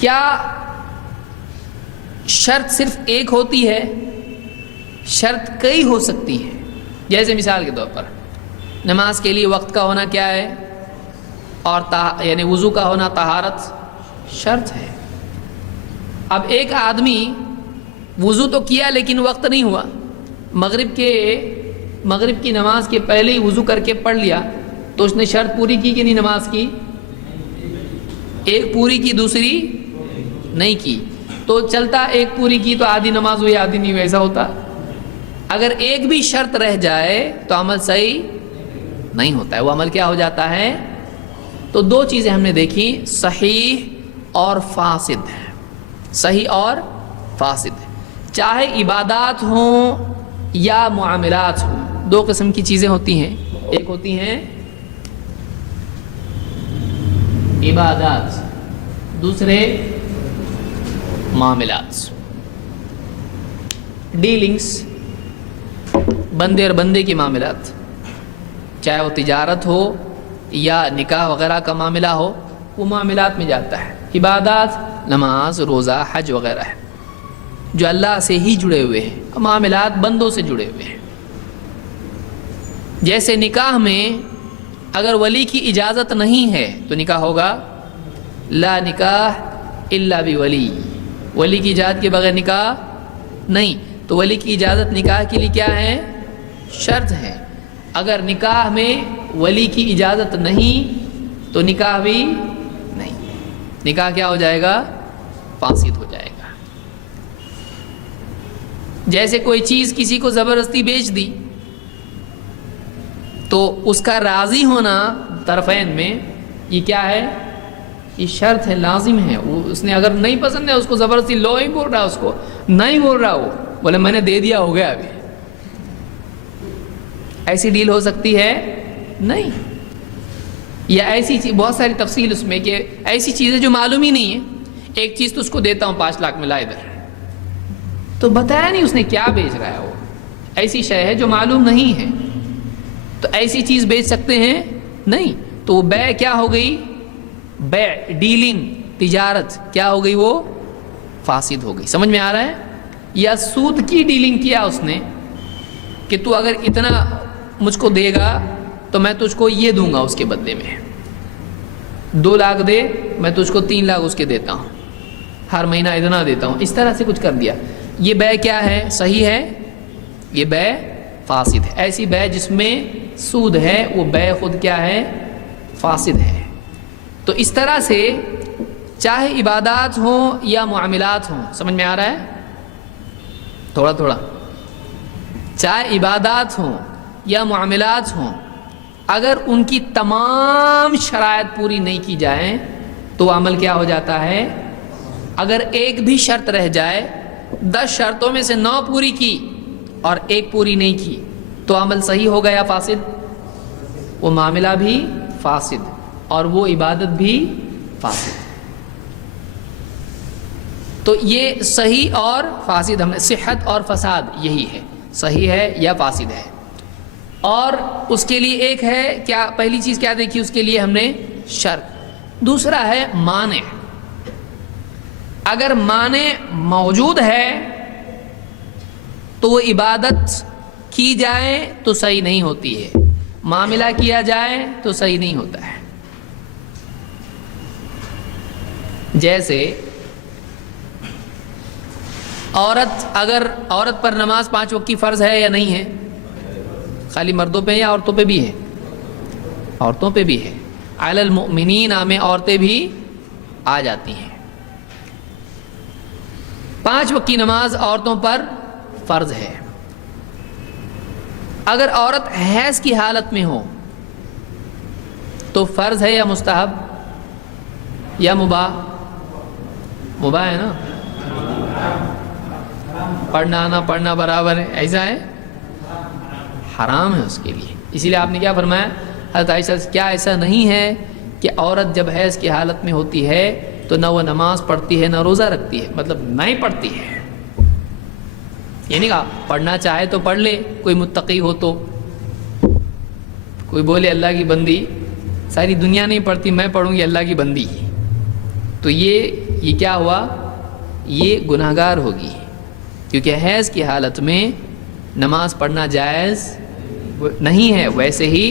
کیا شرط صرف ایک ہوتی ہے؟ شرط کئی ہو سکتی ہیں. جیسے مثال کے طور پر نماز کے لیے وقت کا ہونا کیا ہے؟ اور یعنی وضو کا ہونا طہارت شرط ہے. اب ایک آدمی وضو تو کیا لیکن وقت نہیں ہوا، مغرب کی نماز کے پہلے ہی وضو کر کے پڑھ لیا، تو اس نے شرط پوری کی کہ نہیں نماز کی؟ ایک پوری کی دوسری نہیں کی. تو چلتا ایک پوری کی تو آدھی نماز ہوئی آدھی نہیں ہوئی، ایسا ہوتا. اگر ایک بھی شرط رہ جائے تو عمل صحیح نہیں ہوتا ہے، وہ عمل کیا ہو جاتا ہے؟ تو دو چیزیں ہم نے دیکھی، صحیح اور فاسد. صحیح اور فاسد، چاہے عبادات ہوں یا معاملات ہوں. دو قسم کی چیزیں ہوتی ہیں، ایک ہوتی ہیں عبادات، دوسرے معاملات. ڈیلنگس، بندے اور بندے کی معاملات، چاہے وہ تجارت ہو یا نکاح وغیرہ کا معاملہ ہو، وہ معاملات میں جاتا ہے. عبادات نماز، روزہ، حج وغیرہ ہے جو اللہ سے ہی جڑے ہوئے ہیں. معاملات بندوں سے جڑے ہوئے ہیں. جیسے نکاح میں اگر ولی کی اجازت نہیں ہے تو نکاح ہوگا لا نکاح الا بولی، ولی کی اجازت کے بغیر نکاح نہیں. تو ولی کی اجازت نکاح کے لیے کیا ہے؟ شرط ہے. اگر نکاح میں ولی کی اجازت نہیں تو نکاح بھی نہیں، نکاح کیا ہو جائے گا؟ فاسد ہو جائے گا. جیسے کوئی چیز کسی کو زبردستی بیچ دی تو اس کا راضی ہونا طرفین میں یہ کیا ہے؟ یہ شرط ہے، لازم ہے. اس نے اگر نہیں پسند ہے اس کو زبردستی لو ہی بول رہا، اس کو نہیں بول رہا، وہ بولے میں نے دے دیا ہو گیا. ابھی ایسی ڈیل ہو سکتی ہے؟ نہیں. یا ایسی چیز، بہت ساری تفصیل اس میں کہ ایسی چیزیں جو معلوم ہی نہیں ہے. ایک چیز تو اس کو دیتا ہوں 5 لاکھ میں، لا ادھر، تو بتایا نہیں اس نے کیا بیچ رہا ہے. وہ ایسی شے ہے جو معلوم نہیں ہے، تو ایسی چیز بیچ سکتے ہیں نہیں. تو وہ بیع کیا ہو گئی؟ بیع، ڈیلنگ، تجارت کیا ہو گئی؟ وہ فاسد ہو گئی. سمجھ میں آ رہا ہے؟ یا سود کی ڈیلنگ کیا اس نے کہ تو اگر اتنا مجھ کو دے گا تو میں تجھ کو یہ دوں گا اس کے بدلے میں, 2 لاکھ دے میں تجھ کو 3 لاکھ اس کے دیتا ہوں, ہر مہینہ اتنا دیتا ہوں, اس طرح سے کچھ کر دیا. یہ بے کیا ہے؟ صحیح ہے؟ یہ بے فاسد ہے. ایسی بے جس میں سود ہے وہ بے خود کیا ہے؟ فاسد ہے. تو اس طرح سے چاہے عبادات ہوں یا معاملات ہوں, سمجھ میں آ رہا ہے؟ تھوڑا تھوڑا, چاہے عبادات ہوں یا معاملات ہوں, اگر ان کی تمام شرائط پوری نہیں کی جائیں تو عمل کیا ہو جاتا ہے؟ اگر ایک بھی شرط رہ جائے, 10 شرطوں میں سے 9 پوری کی اور ایک پوری نہیں کی تو عمل صحیح ہو گیا فاسد؟ وہ معاملہ بھی فاسد اور وہ عبادت بھی فاسد. تو یہ صحیح اور فاسد, ہم نے صحت اور فساد یہی ہے, صحیح ہے یا فاسد ہے. اور اس کے لیے ایک ہے کیا, پہلی چیز کیا دیکھی اس کے لیے ہم نے؟ شرط. دوسرا ہے مانع. اگر مانع موجود ہے تو وہ عبادت کی جائے تو صحیح نہیں ہوتی ہے, معاملہ کیا جائے تو صحیح نہیں ہوتا ہے. جیسے اگر عورت پر نماز 5 وقت کی فرض ہے یا نہیں ہے؟ خالی مردوں پہ یا عورتوں پہ بھی ہے؟ عورتوں پہ بھی ہے. علی المؤمنین میں عورتیں بھی آ جاتی ہیں. 5 وقت کی نماز عورتوں پر فرض ہے. اگر عورت حیض کی حالت میں ہو تو فرض ہے یا مستحب یا مباح؟ مباح ہے نا, پڑھنا نہ پڑھنا برابر ہے, ایسا ہے؟ حرام ہے اس کے لیے. اسی لیے آپ نے کیا فرمایا حضرت عائشہ سے, کیا ایسا نہیں ہے کہ عورت جب حیض کی حالت میں ہوتی ہے تو نہ وہ نماز پڑھتی ہے نہ روزہ رکھتی ہے, مطلب نہیں پڑھتی ہے. یہ نہیں کہا پڑھنا چاہے تو پڑھ لے, کوئی متقی ہو تو, کوئی بولے اللہ کی بندی ساری دنیا نہیں پڑھتی میں پڑھوں گی اللہ کی بندی, تو یہ کیا ہوا؟ یہ گناہگار ہوگی, کیونکہ حیض کی حالت میں نماز پڑھنا جائز نہیں ہے, ویسے ہی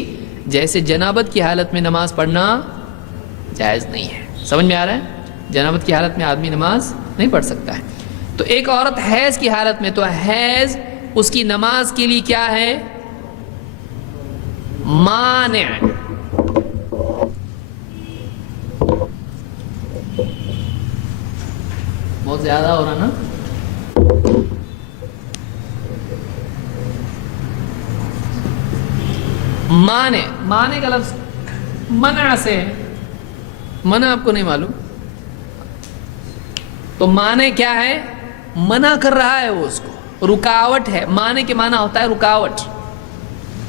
جیسے جنابت کی حالت میں نماز پڑھنا جائز نہیں ہے. سمجھ میں آ رہا ہے؟ جنابت کی حالت میں آدمی نماز نہیں پڑھ سکتا ہے. تو ایک عورت حیض کی حالت میں, تو حیض اس کی نماز کے لیے کیا ہے؟ مانع. بہت زیادہ ہو رہا نا. مانع کا لفظ منع سے ہے, منع آپ کو نہیں معلوم؟ تو مانع کیا ہے؟ منع کر رہا ہے وہ اس کو, رکاوٹ ہے. مانع کے معنی ہوتا ہے رکاوٹ,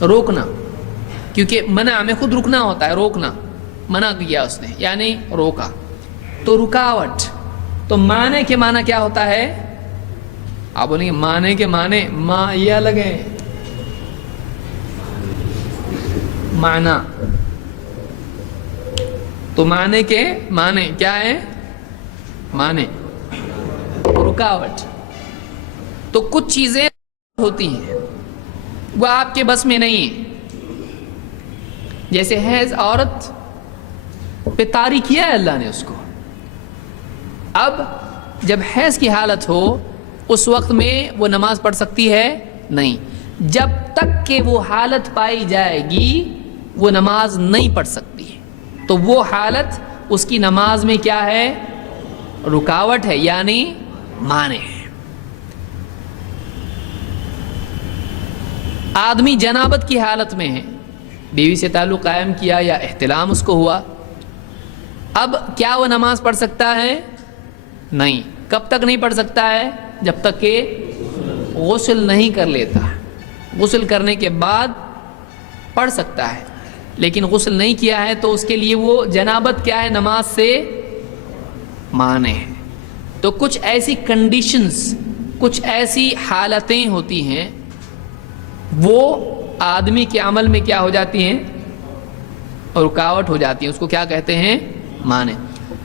روکنا, کیونکہ منع میں خود رکنا ہوتا ہے, روکنا. منع کیا اس نے یعنی روکا, تو رکاوٹ. تو معنی کے معنی کیا ہوتا ہے؟ آپ بولیں گے معنی کے معنی ماں یہ الگ ہے, معنی. تو معنی کے معنی کیا ہے؟ معنی رکاوٹ. تو کچھ چیزیں ہوتی ہیں وہ آپ کے بس میں نہیں ہیں, جیسے حیض عورت پہ طاری کیا ہے اللہ نے اس کو. اب جب حیض کی حالت ہو اس وقت میں وہ نماز پڑھ سکتی ہے؟ نہیں. جب تک کہ وہ حالت پائی جائے گی وہ نماز نہیں پڑھ سکتی. تو وہ حالت اس کی نماز میں کیا ہے؟ رکاوٹ ہے, یعنی مانع ہے. آدمی جنابت کی حالت میں ہے, بیوی سے تعلق قائم کیا یا احتلام اس کو ہوا, اب کیا وہ نماز پڑھ سکتا ہے؟ نہیں. کب تک نہیں پڑھ سکتا ہے؟ جب تک کہ غسل نہیں کر لیتا. غسل کرنے کے بعد پڑھ سکتا ہے, لیکن غسل نہیں کیا ہے تو اس کے لیے وہ جنابت کیا ہے؟ نماز سے مانع ہے. تو کچھ ایسی کنڈیشنز, کچھ ایسی حالتیں ہوتی ہیں وہ آدمی کے عمل میں کیا ہو جاتی ہیں؟ رکاوٹ ہو جاتی ہیں. اس کو کیا کہتے ہیں؟ مانع.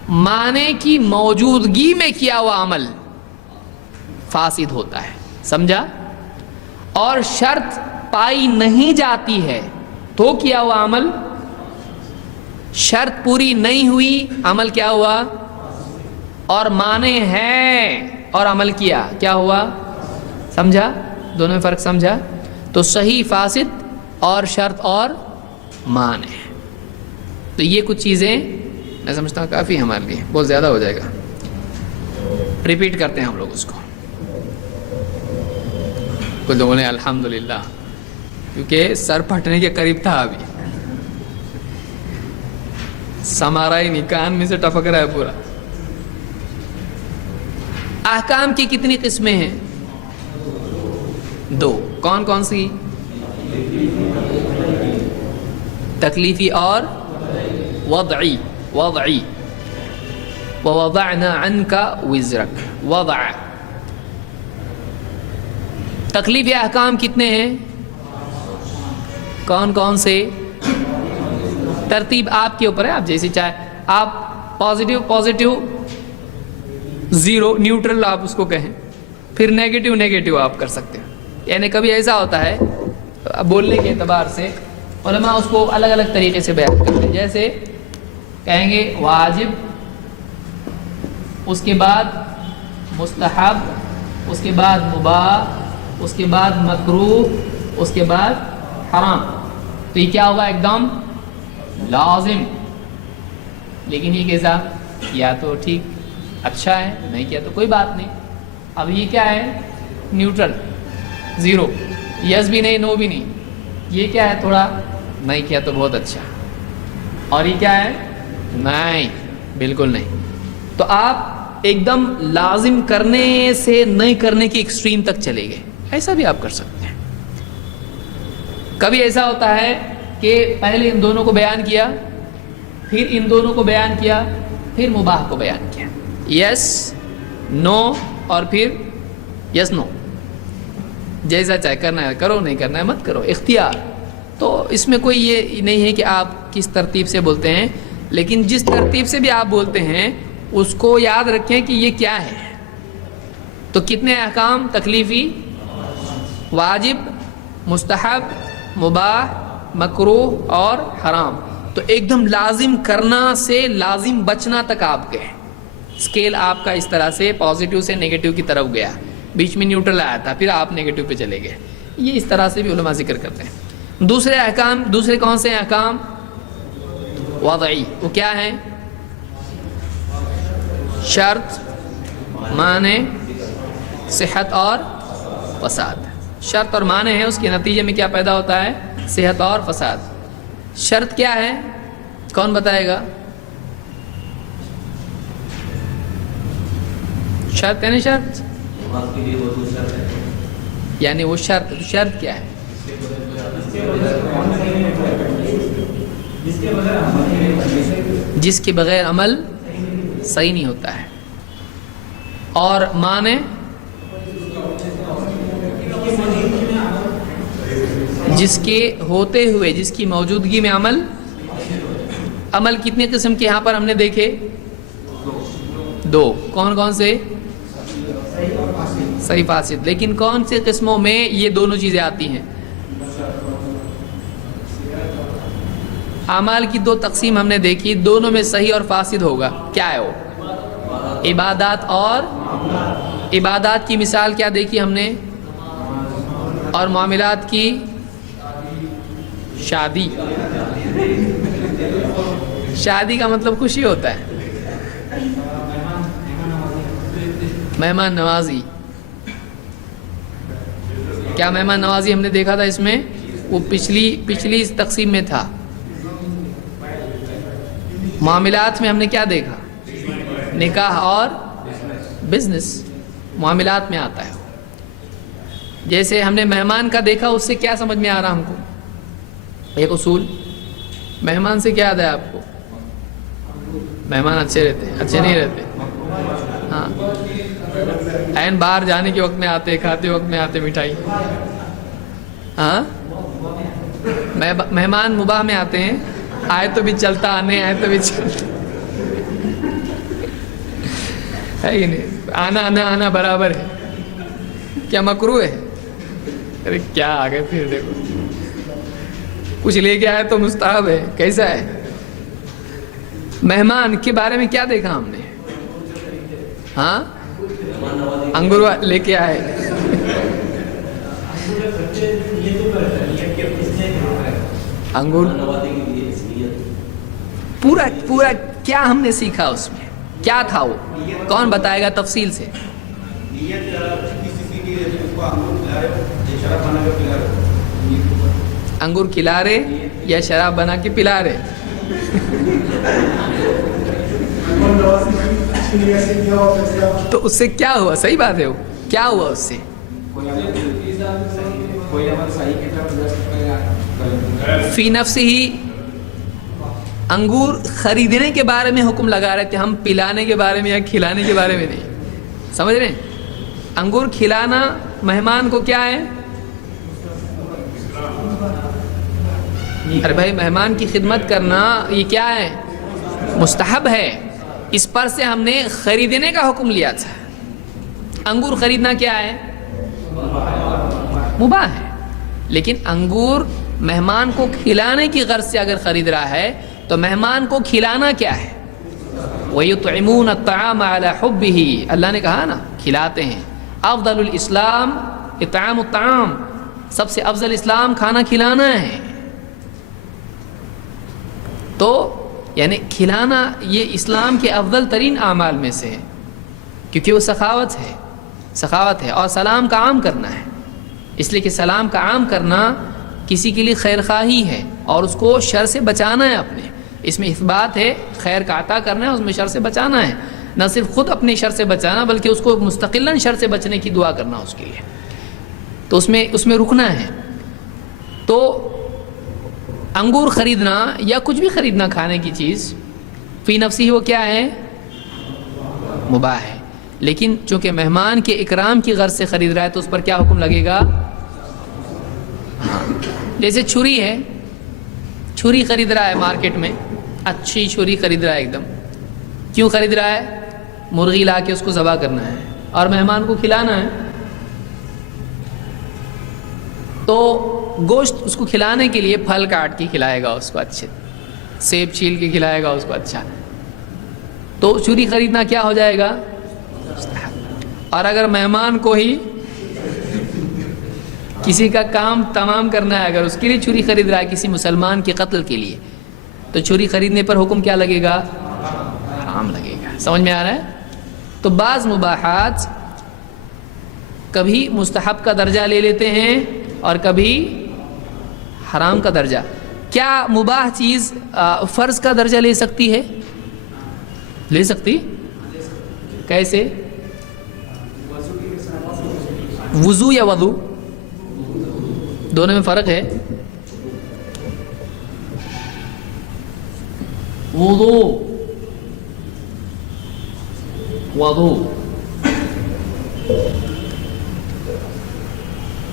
مانع کی موجودگی میں کیا ہوا عمل فاسد ہوتا ہے. سمجھا؟ اور شرط پائی نہیں جاتی ہے تو کیا ہوا عمل؟ شرط پوری نہیں ہوئی، عمل کیا ہوا؟ اور معنی ہے اور عمل کیا ہوا؟ سمجھا؟ دونوں میں فرق سمجھا؟ تو صحیح فاسد اور شرط اور معنی. تو یہ کچھ چیزیں میں سمجھتا ہوں کافی ہمارے لیے، بہت زیادہ ہو جائے گا، ریپیٹ کرتے ہیں ہم لوگ اس کو. کچھ لوگوں نے الحمدللہ، کیونکہ سر پھٹنے کے قریب تھا، ابھی سمارا ہی نہیں، کان میں سے ٹپک رہا ہے پورا. احکام کی کتنی قسمیں ہیں؟ 2. کون کون سی؟ تکلیفی اور وضعی. ووضعنا عنك وزرك. وضع. تکلیفی احکام کتنے ہیں؟ کون کون سے؟ ترتیب آپ کے اوپر ہے، آپ جیسے چاہے. آپ پازیٹیو 0، نیوٹرل آپ اس کو کہیں، پھر نیگیٹو آپ کر سکتے ہیں. یعنی کبھی ایسا ہوتا ہے بولنے کے اعتبار سے علماء اس کو الگ الگ طریقے سے بیان کرتے ہیں. جیسے کہیں گے واجب، اس کے بعد مستحب، اس کے بعد مباح، اس کے بعد مکروہ، اس کے بعد حرام. تو یہ کیا ہوگا؟ ایک دم لازم. لیکن یہ کیسا؟ یا تو ٹھیک اچھا ہے، نہیں کیا تو کوئی بات نہیں. اب یہ کیا ہے؟ نیوٹرل، 0، یس بھی نہیں نو بھی نہیں. یہ کیا ہے؟ تھوڑا نہیں کیا تو بہت اچھا. اور یہ کیا ہے؟ نہیں، بالکل نہیں. تو آپ ایک دم لازم کرنے سے نہیں کرنے کی ایکسٹریم تک چلے گئے. ایسا بھی آپ کر سکتے ہیں. کبھی ایسا ہوتا ہے کہ پہلے ان دونوں کو بیان کیا، پھر ان دونوں کو بیان کیا، پھر مباح کو بیان کیا. یس نو اور پھر یس نو. جیسا چاہے کرنا ہے کرو، نہیں کرنا ہے مت کرو، اختیار. تو اس میں کوئی یہ نہیں ہے کہ آپ کس ترتیب سے بولتے ہیں، لیکن جس ترتیب سے بھی آپ بولتے ہیں اس کو یاد رکھیں کہ یہ کیا ہے. تو کتنے احکام؟ تکلیفی، واجب، مستحب، مباح، مکروہ اور حرام. تو ایک دم لازم کرنا سے لازم بچنا تک آپ گئے. اسکیل آپ کا اس طرح سے پازیٹیو سے نیگیٹو کی طرف گیا، بیچ میں نیوٹرل آیا تھا، پھر آپ نیگیٹو پہ چلے گئے. یہ اس طرح سے بھی علماء ذکر کرتے ہیں. دوسرے احکام، دوسرے کون سے احکام؟ وضعی. وہ کیا ہیں؟ شرط، معنی، صحت اور فساد. شرط اور معنی ہے، اس کے نتیجے میں کیا پیدا ہوتا ہے؟ صحت اور فساد. شرط کیا ہے؟ کون بتائے گا؟ شرط ہے نا، شرط یعنی وہ شرط. شرط کیا ہے؟ جس کے بغیر عمل صحیح نہیں ہوتا ہے. اور معنی جس کے ہوتے ہوئے، جس کی موجودگی میں عمل. عمل کتنے قسم کے یہاں پر ہم نے دیکھے؟ 2. کون کون سے؟ صحیح فاسد. لیکن کون سے قسموں میں یہ دونوں چیزیں آتی ہیں؟ اعمال کی 2 تقسیم ہم نے دیکھی، دونوں میں صحیح اور فاسد ہوگا. کیا ہے وہ؟ عبادات اور عبادات کی مثال کیا دیکھی ہم نے؟ اور معاملات کی شادی. شادی کا مطلب خوشی ہوتا ہے. مہمان نوازی، کیا مہمان نوازی ہم نے دیکھا تھا اس میں؟ وہ پچھلی تقسیم میں تھا. معاملات میں ہم نے کیا دیکھا؟ نکاح اور بزنس معاملات میں آتا ہے. جیسے ہم نے مہمان کا دیکھا، اس سے کیا سمجھ میں آ رہا ہم کو؟ ایک اصول، مہمان سے کیا یاد ہے آپ کو؟ مہمان اچھے رہتے ہیں، اچھے نہیں رہتے. ہاں، این باہر جانے کے وقت میں آتے، کھاتے وقت میں آتے مٹھائی. ہاں، مہمان مباح میں آتے ہیں، آئے تو بھی چلتا، آنے آئے تو بھی چلتا ہے ہی نہیں. آنا برابر ہے. کیا مکروہ ہے؟ ارے کیا آگے پھر دیکھو، کچھ لے کے آئے تو مستحب ہے، کیسا ہے؟ مہمان کے بارے میں کیا دیکھا ہم نے؟ ہاں انگور لے کے آئے، انگور پورا پورا کیا ہم نے سیکھا اس میں؟ کیا تھا وہ؟ کون بتائے گا تفصیل سے؟ انگور کھلا رہے یا شراب بنا کے پلا رہے؟ تو اس سے کیا ہوا؟ صحیح بات ہے، وہ کیا ہوا اس سے؟ فی نفس ہی انگور خریدنے کے بارے میں حکم لگا رہے تھے، ہم پلانے کے بارے میں یا کھلانے کے بارے میں نہیں، سمجھ رہے ہیں؟ انگور کھلانا مہمان کو کیا ہے؟ ارے بھائی مہمان کی خدمت کرنا یہ کیا ہے؟ مستحب ہے، اس پر سے ہم نے خریدنے کا حکم لیا تھا۔ انگور خریدنا کیا ہے؟ مباح ہے، لیکن انگور مہمان کو کھلانے کی غرض سے اگر خرید رہا ہے تو مہمان کو کھلانا کیا ہے؟ وَيُطْعِمُونَ الطَّعَامَ عَلَى حُبِّهِ، اللہ نے کہا نا کھلاتے ہیں۔ افضل الاسلام اطعام الطعام، سب سے افضل اسلام کھانا کھلانا ہے۔ تو یعنی کھلانا یہ اسلام کے افضل ترین اعمال میں سے ہے، کیونکہ وہ سخاوت ہے اور سلام کا عام کرنا ہے، اس لیے کہ سلام کا عام کرنا کسی کے لیے خیر خواہی ہے اور اس کو شر سے بچانا ہے اپنے، اس میں اثبات ہے خیر کا عطا کرنا ہے، اس میں شر سے بچانا ہے، نہ صرف خود اپنے شر سے بچانا بلکہ اس کو مستقلاً شر سے بچنے کی دعا کرنا اس کے لیے، تو اس میں رکنا ہے۔ تو انگور خریدنا یا کچھ بھی خریدنا کھانے کی چیز فی نفسی وہ کیا ہے؟ مباح ہے، لیکن چونکہ مہمان کے اکرام کی غرض سے خرید رہا ہے تو اس پر کیا حکم لگے گا؟ جیسے چھری ہے، چھری خرید رہا ہے مارکیٹ میں، اچھی چھری خرید رہا ہے ایک دم، کیوں خرید رہا ہے؟ مرغی لا کے اس کو ذبح کرنا ہے اور مہمان کو کھلانا ہے، تو گوشت اس کو کھلانے کے لیے پھل کاٹ کے کھلائے گا اس کو، اچھے سیب چھیل کے کھلائے گا اس کو، اچھا، تو چھری خریدنا کیا ہو جائے گا؟ اور اگر مہمان کو ہی کسی کا کام تمام کرنا ہے، اگر اس کے لیے چھری خرید رہا ہے کسی مسلمان کے قتل کے لیے، تو چھری خریدنے پر حکم کیا لگے گا؟ حرام لگے گا۔ سمجھ میں آ رہا ہے؟ تو بعض مباحات کبھی مستحب کا درجہ لے لیتے ہیں اور کبھی حرام کا درجہ۔ کیا مباح چیز فرض کا درجہ لے سکتی ہے؟ لے سکتی؟ کیسے؟ وضو یا وضو؟ دونوں میں فرق ہے۔ وضو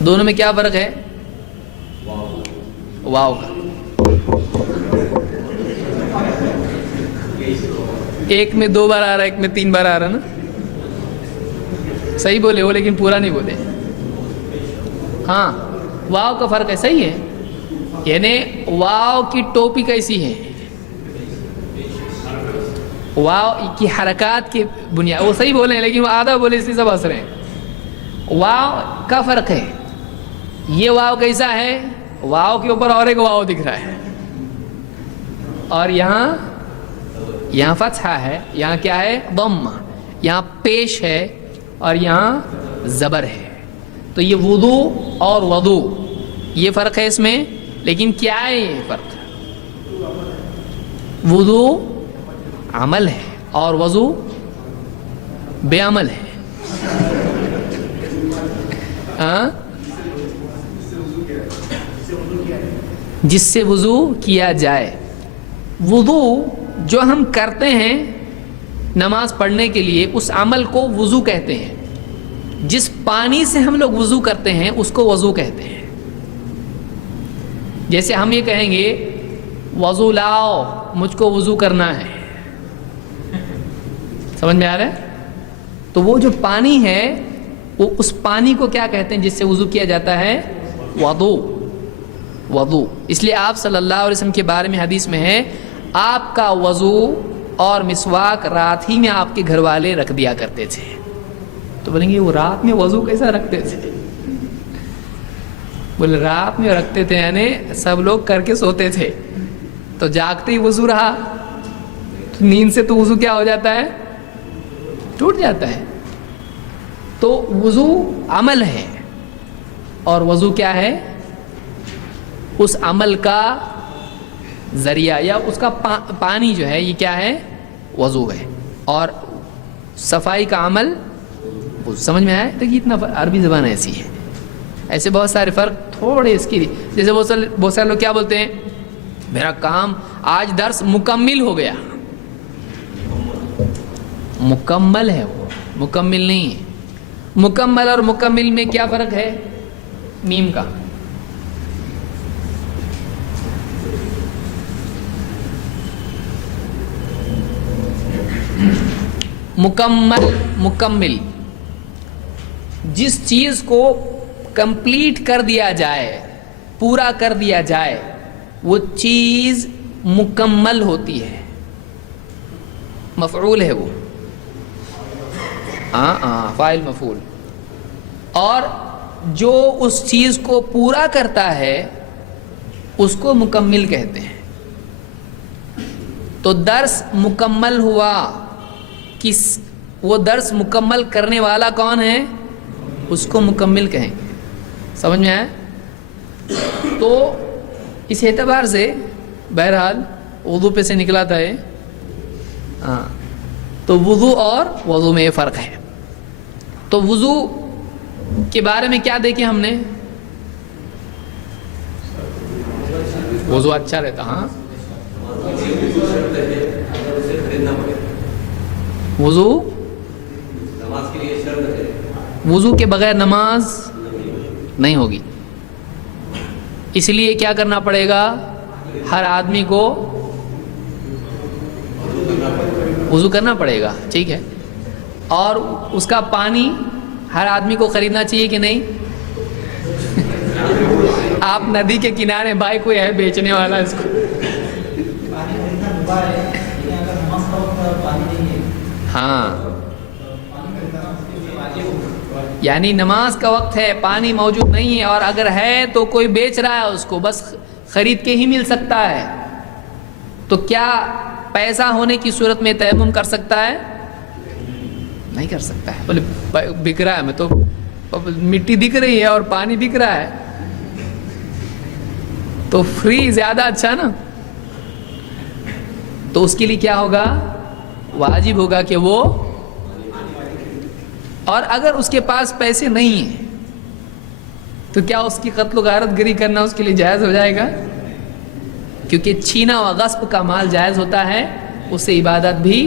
دونوں میں کیا فرق ہے؟ واو کا، ایک میں 2 بار آ رہا ہے، ایک میں 3 بار آ رہا ہے نا، صحیح بولے وہ لیکن پورا نہیں بولے۔ ہاں واو کا فرق ہے، صحیح ہے، یعنی واو کی ٹوپی کیسی ہے؟ واو کی حرکات کی بنیاد، وہ صحیح بولے ہیں لیکن وہ آدھا بولے اس لیے سب ہنس رہے ہیں۔ واو کا فرق ہے، یہ واو کیسا ہے؟ واو کے اوپر اور ایک واو دکھ رہا ہے، اور یہاں فتحہ ہے، یہاں کیا ہے؟ ضم، یہاں پیش ہے اور یہاں زبر ہے، تو یہ وضو اور وضو یہ فرق ہے اس میں، لیکن کیا ہے یہ فرق؟ وضو عمل ہے اور وضو بے عمل ہے۔ ہاں جس سے وضو کیا جائے، وضو جو ہم کرتے ہیں نماز پڑھنے کے لیے اس عمل کو وضو کہتے ہیں، جس پانی سے ہم لوگ وضو کرتے ہیں اس کو وضو کہتے ہیں۔ جیسے ہم یہ کہیں گے وضو لاؤ، مجھ کو وضو کرنا ہے، سمجھ میں آ رہا ہے؟ تو وہ جو پانی ہے وہ اس پانی کو کیا کہتے ہیں جس سے وضو کیا جاتا ہے؟ وضو. وضو. اس لیے آپ صلی اللہ علیہ وسلم کے بارے میں حدیث میں ہے آپ کا وضو اور مسواک رات ہی میں آپ کے گھر والے رکھ دیا کرتے تھے. تو بولیں گے وہ رات میں وضو کیسا رکھتے تھے؟ بولے رات میں رکھتے تھے یعنی سب لوگ کر کے سوتے تھے تو جاگتے ہی وضو رہا تو نیند سے تو وضو کیا ہو جاتا ہے؟ ٹوٹ جاتا ہے. تو وضو عمل ہے اور وضو کیا ہے؟ اس عمل کا ذریعہ یا اس کا پانی جو ہے یہ کیا ہے؟ وضو ہے. اور صفائی کا عمل سمجھ میں آئے؟ دیکھیے اتنا عربی زبان ایسی ہے, ایسے بہت سارے فرق تھوڑے اس کی. جیسے بہت سارے لوگ کیا بولتے ہیں میرا کام آج درس مکمل ہو گیا. مکمل ہے وہ, مکمل نہیں ہے. مکمل اور مکمل میں کیا فرق ہے؟ میم کا. مکمل جس چیز کو کمپلیٹ کر دیا جائے, پورا کر دیا جائے, وہ چیز مکمل ہوتی ہے. مفعول ہے وہ, فاعل مفعول. اور جو اس چیز کو پورا کرتا ہے اس کو مکمل کہتے ہیں. تو درس مکمل ہوا, وہ درس مکمل کرنے والا کون ہے؟ اس کو مکمل کہیں گے. سمجھ میں آیا؟ تو اس اعتبار سے بہرحال وضو پہ سے نکلا تھا یہ. تو وضو اور وضو میں یہ فرق ہے. تو وضو کے بارے میں کیا دیکھیں ہم نے؟ وضو اچھا رہتا. ہاں وضو کے بغیر نماز نہیں ہوگی. اس لیے کیا کرنا پڑے گا؟ ہر آدمی کو وضو کرنا پڑے گا. ٹھیک ہے. اور اس کا پانی ہر آدمی کو خریدنا چاہیے کہ نہیں؟ آپ ندی کے کنارے بھائی کوئی ہے بیچنے والا اس کو, ہاں یعنی نماز کا وقت ہے, پانی موجود نہیں ہے, اور اگر ہے تو کوئی بیچ رہا ہے اس کو, بس خرید کے ہی مل سکتا ہے. تو کیا پیسہ ہونے کی صورت میں تیمم کر سکتا ہے؟ نہیں کر سکتا ہے. بولے بک رہا ہے, میں تو مٹی دکھ رہی ہے اور پانی بک رہا ہے تو فری زیادہ اچھا نا. تو اس کے لیے کیا ہوگا؟ واجب ہوگا کہ وہ, اور اگر اس کے پاس پیسے نہیں ہیں تو کیا اس کی قتل و غارت گری کرنا اس کے لیے جائز ہو جائے گا؟ کیونکہ چھینا و غصب کا مال جائز ہوتا ہے, اس سے عبادت بھی.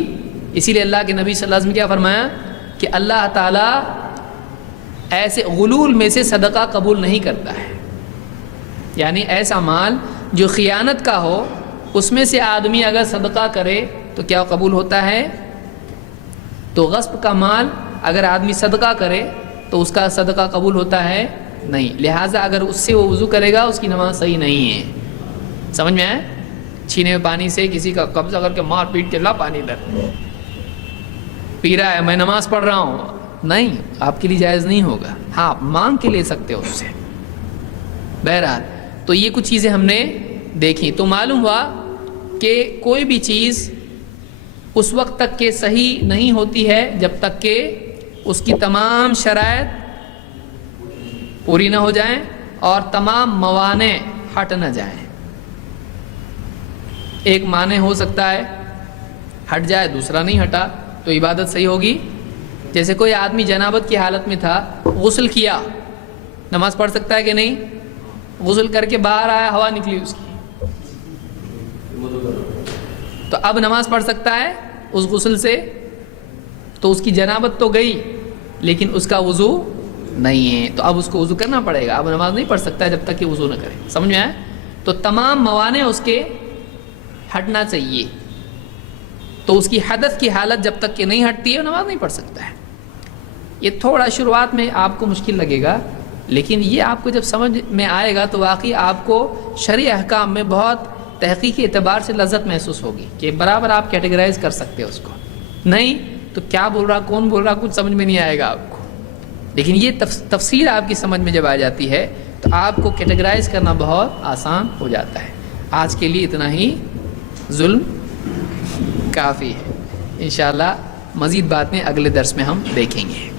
اسی لیے اللہ کے نبی صلی اللہ علیہ وسلم کیا فرمایا کہ اللہ تعالیٰ ایسے غلول میں سے صدقہ قبول نہیں کرتا ہے. یعنی ایسا مال جو خیانت کا ہو اس میں سے آدمی اگر صدقہ کرے تو کیا قبول ہوتا ہے؟ تو غصب کا مال اگر آدمی صدقہ کرے تو اس کا صدقہ قبول ہوتا ہے نہیں. لہٰذا اگر اس سے وہ وضو کرے گا اس کی نماز صحیح نہیں ہے. سمجھ میں آئے؟ چھینے ہوئے پانی سے کسی کا قبضہ کر کے مار پیٹ کے لا پانی ادھر پی رہا ہے, میں نماز پڑھ رہا ہوں, نہیں, آپ کے لیے جائز نہیں ہوگا. ہاں آپ مانگ کے لے سکتے ہو اس سے. بہرحال تو یہ کچھ چیزیں ہم نے دیکھی. تو معلوم ہوا کہ کوئی بھی چیز اس وقت تک کہ صحیح نہیں ہوتی ہے جب تک کہ اس کی تمام شرائط پوری نہ ہو جائیں اور تمام موانع ہٹ نہ جائیں. ایک معنی ہو سکتا ہے ہٹ جائے, دوسرا نہیں ہٹا, تو عبادت صحیح ہوگی. جیسے کوئی آدمی جنابت کی حالت میں تھا, غسل کیا, نماز پڑھ سکتا ہے کہ نہیں؟ غسل کر کے باہر آیا, ہوا نکلی اس کی, تو اب نماز پڑھ سکتا ہے اس غسل سے. تو اس کی جنابت تو گئی لیکن اس کا وضو نہیں ہے, تو اب اس کو وضو کرنا پڑے گا. اب نماز نہیں پڑھ سکتا ہے جب تک کہ وضو نہ کرے. سمجھ میں آئے؟ تو تمام موانع اس کے ہٹنا چاہیے. تو اس کی حدث کی حالت جب تک کہ نہیں ہٹتی ہے نماز نہیں پڑھ سکتا ہے. یہ تھوڑا شروعات میں آپ کو مشکل لگے گا، لیکن یہ آپ کو جب سمجھ میں آئے گا تو واقعی آپ کو شرعی احکام میں بہت تحقیقی اعتبار سے لذت محسوس ہوگی کہ برابر آپ کیٹیگرائز کر سکتے ہو اس کو. نہیں تو کیا بول رہا، کون بول رہا، کچھ سمجھ میں نہیں آئے گا آپ کو. لیکن یہ تفسیر آپ کی سمجھ میں جب آ جاتی ہے تو آپ کو کیٹیگرائز کرنا بہت آسان ہو جاتا ہے. آج کے لیے اتنا ہی ظلم کافی ہے. انشاءاللہ مزید باتیں اگلے درس میں ہم دیکھیں گے.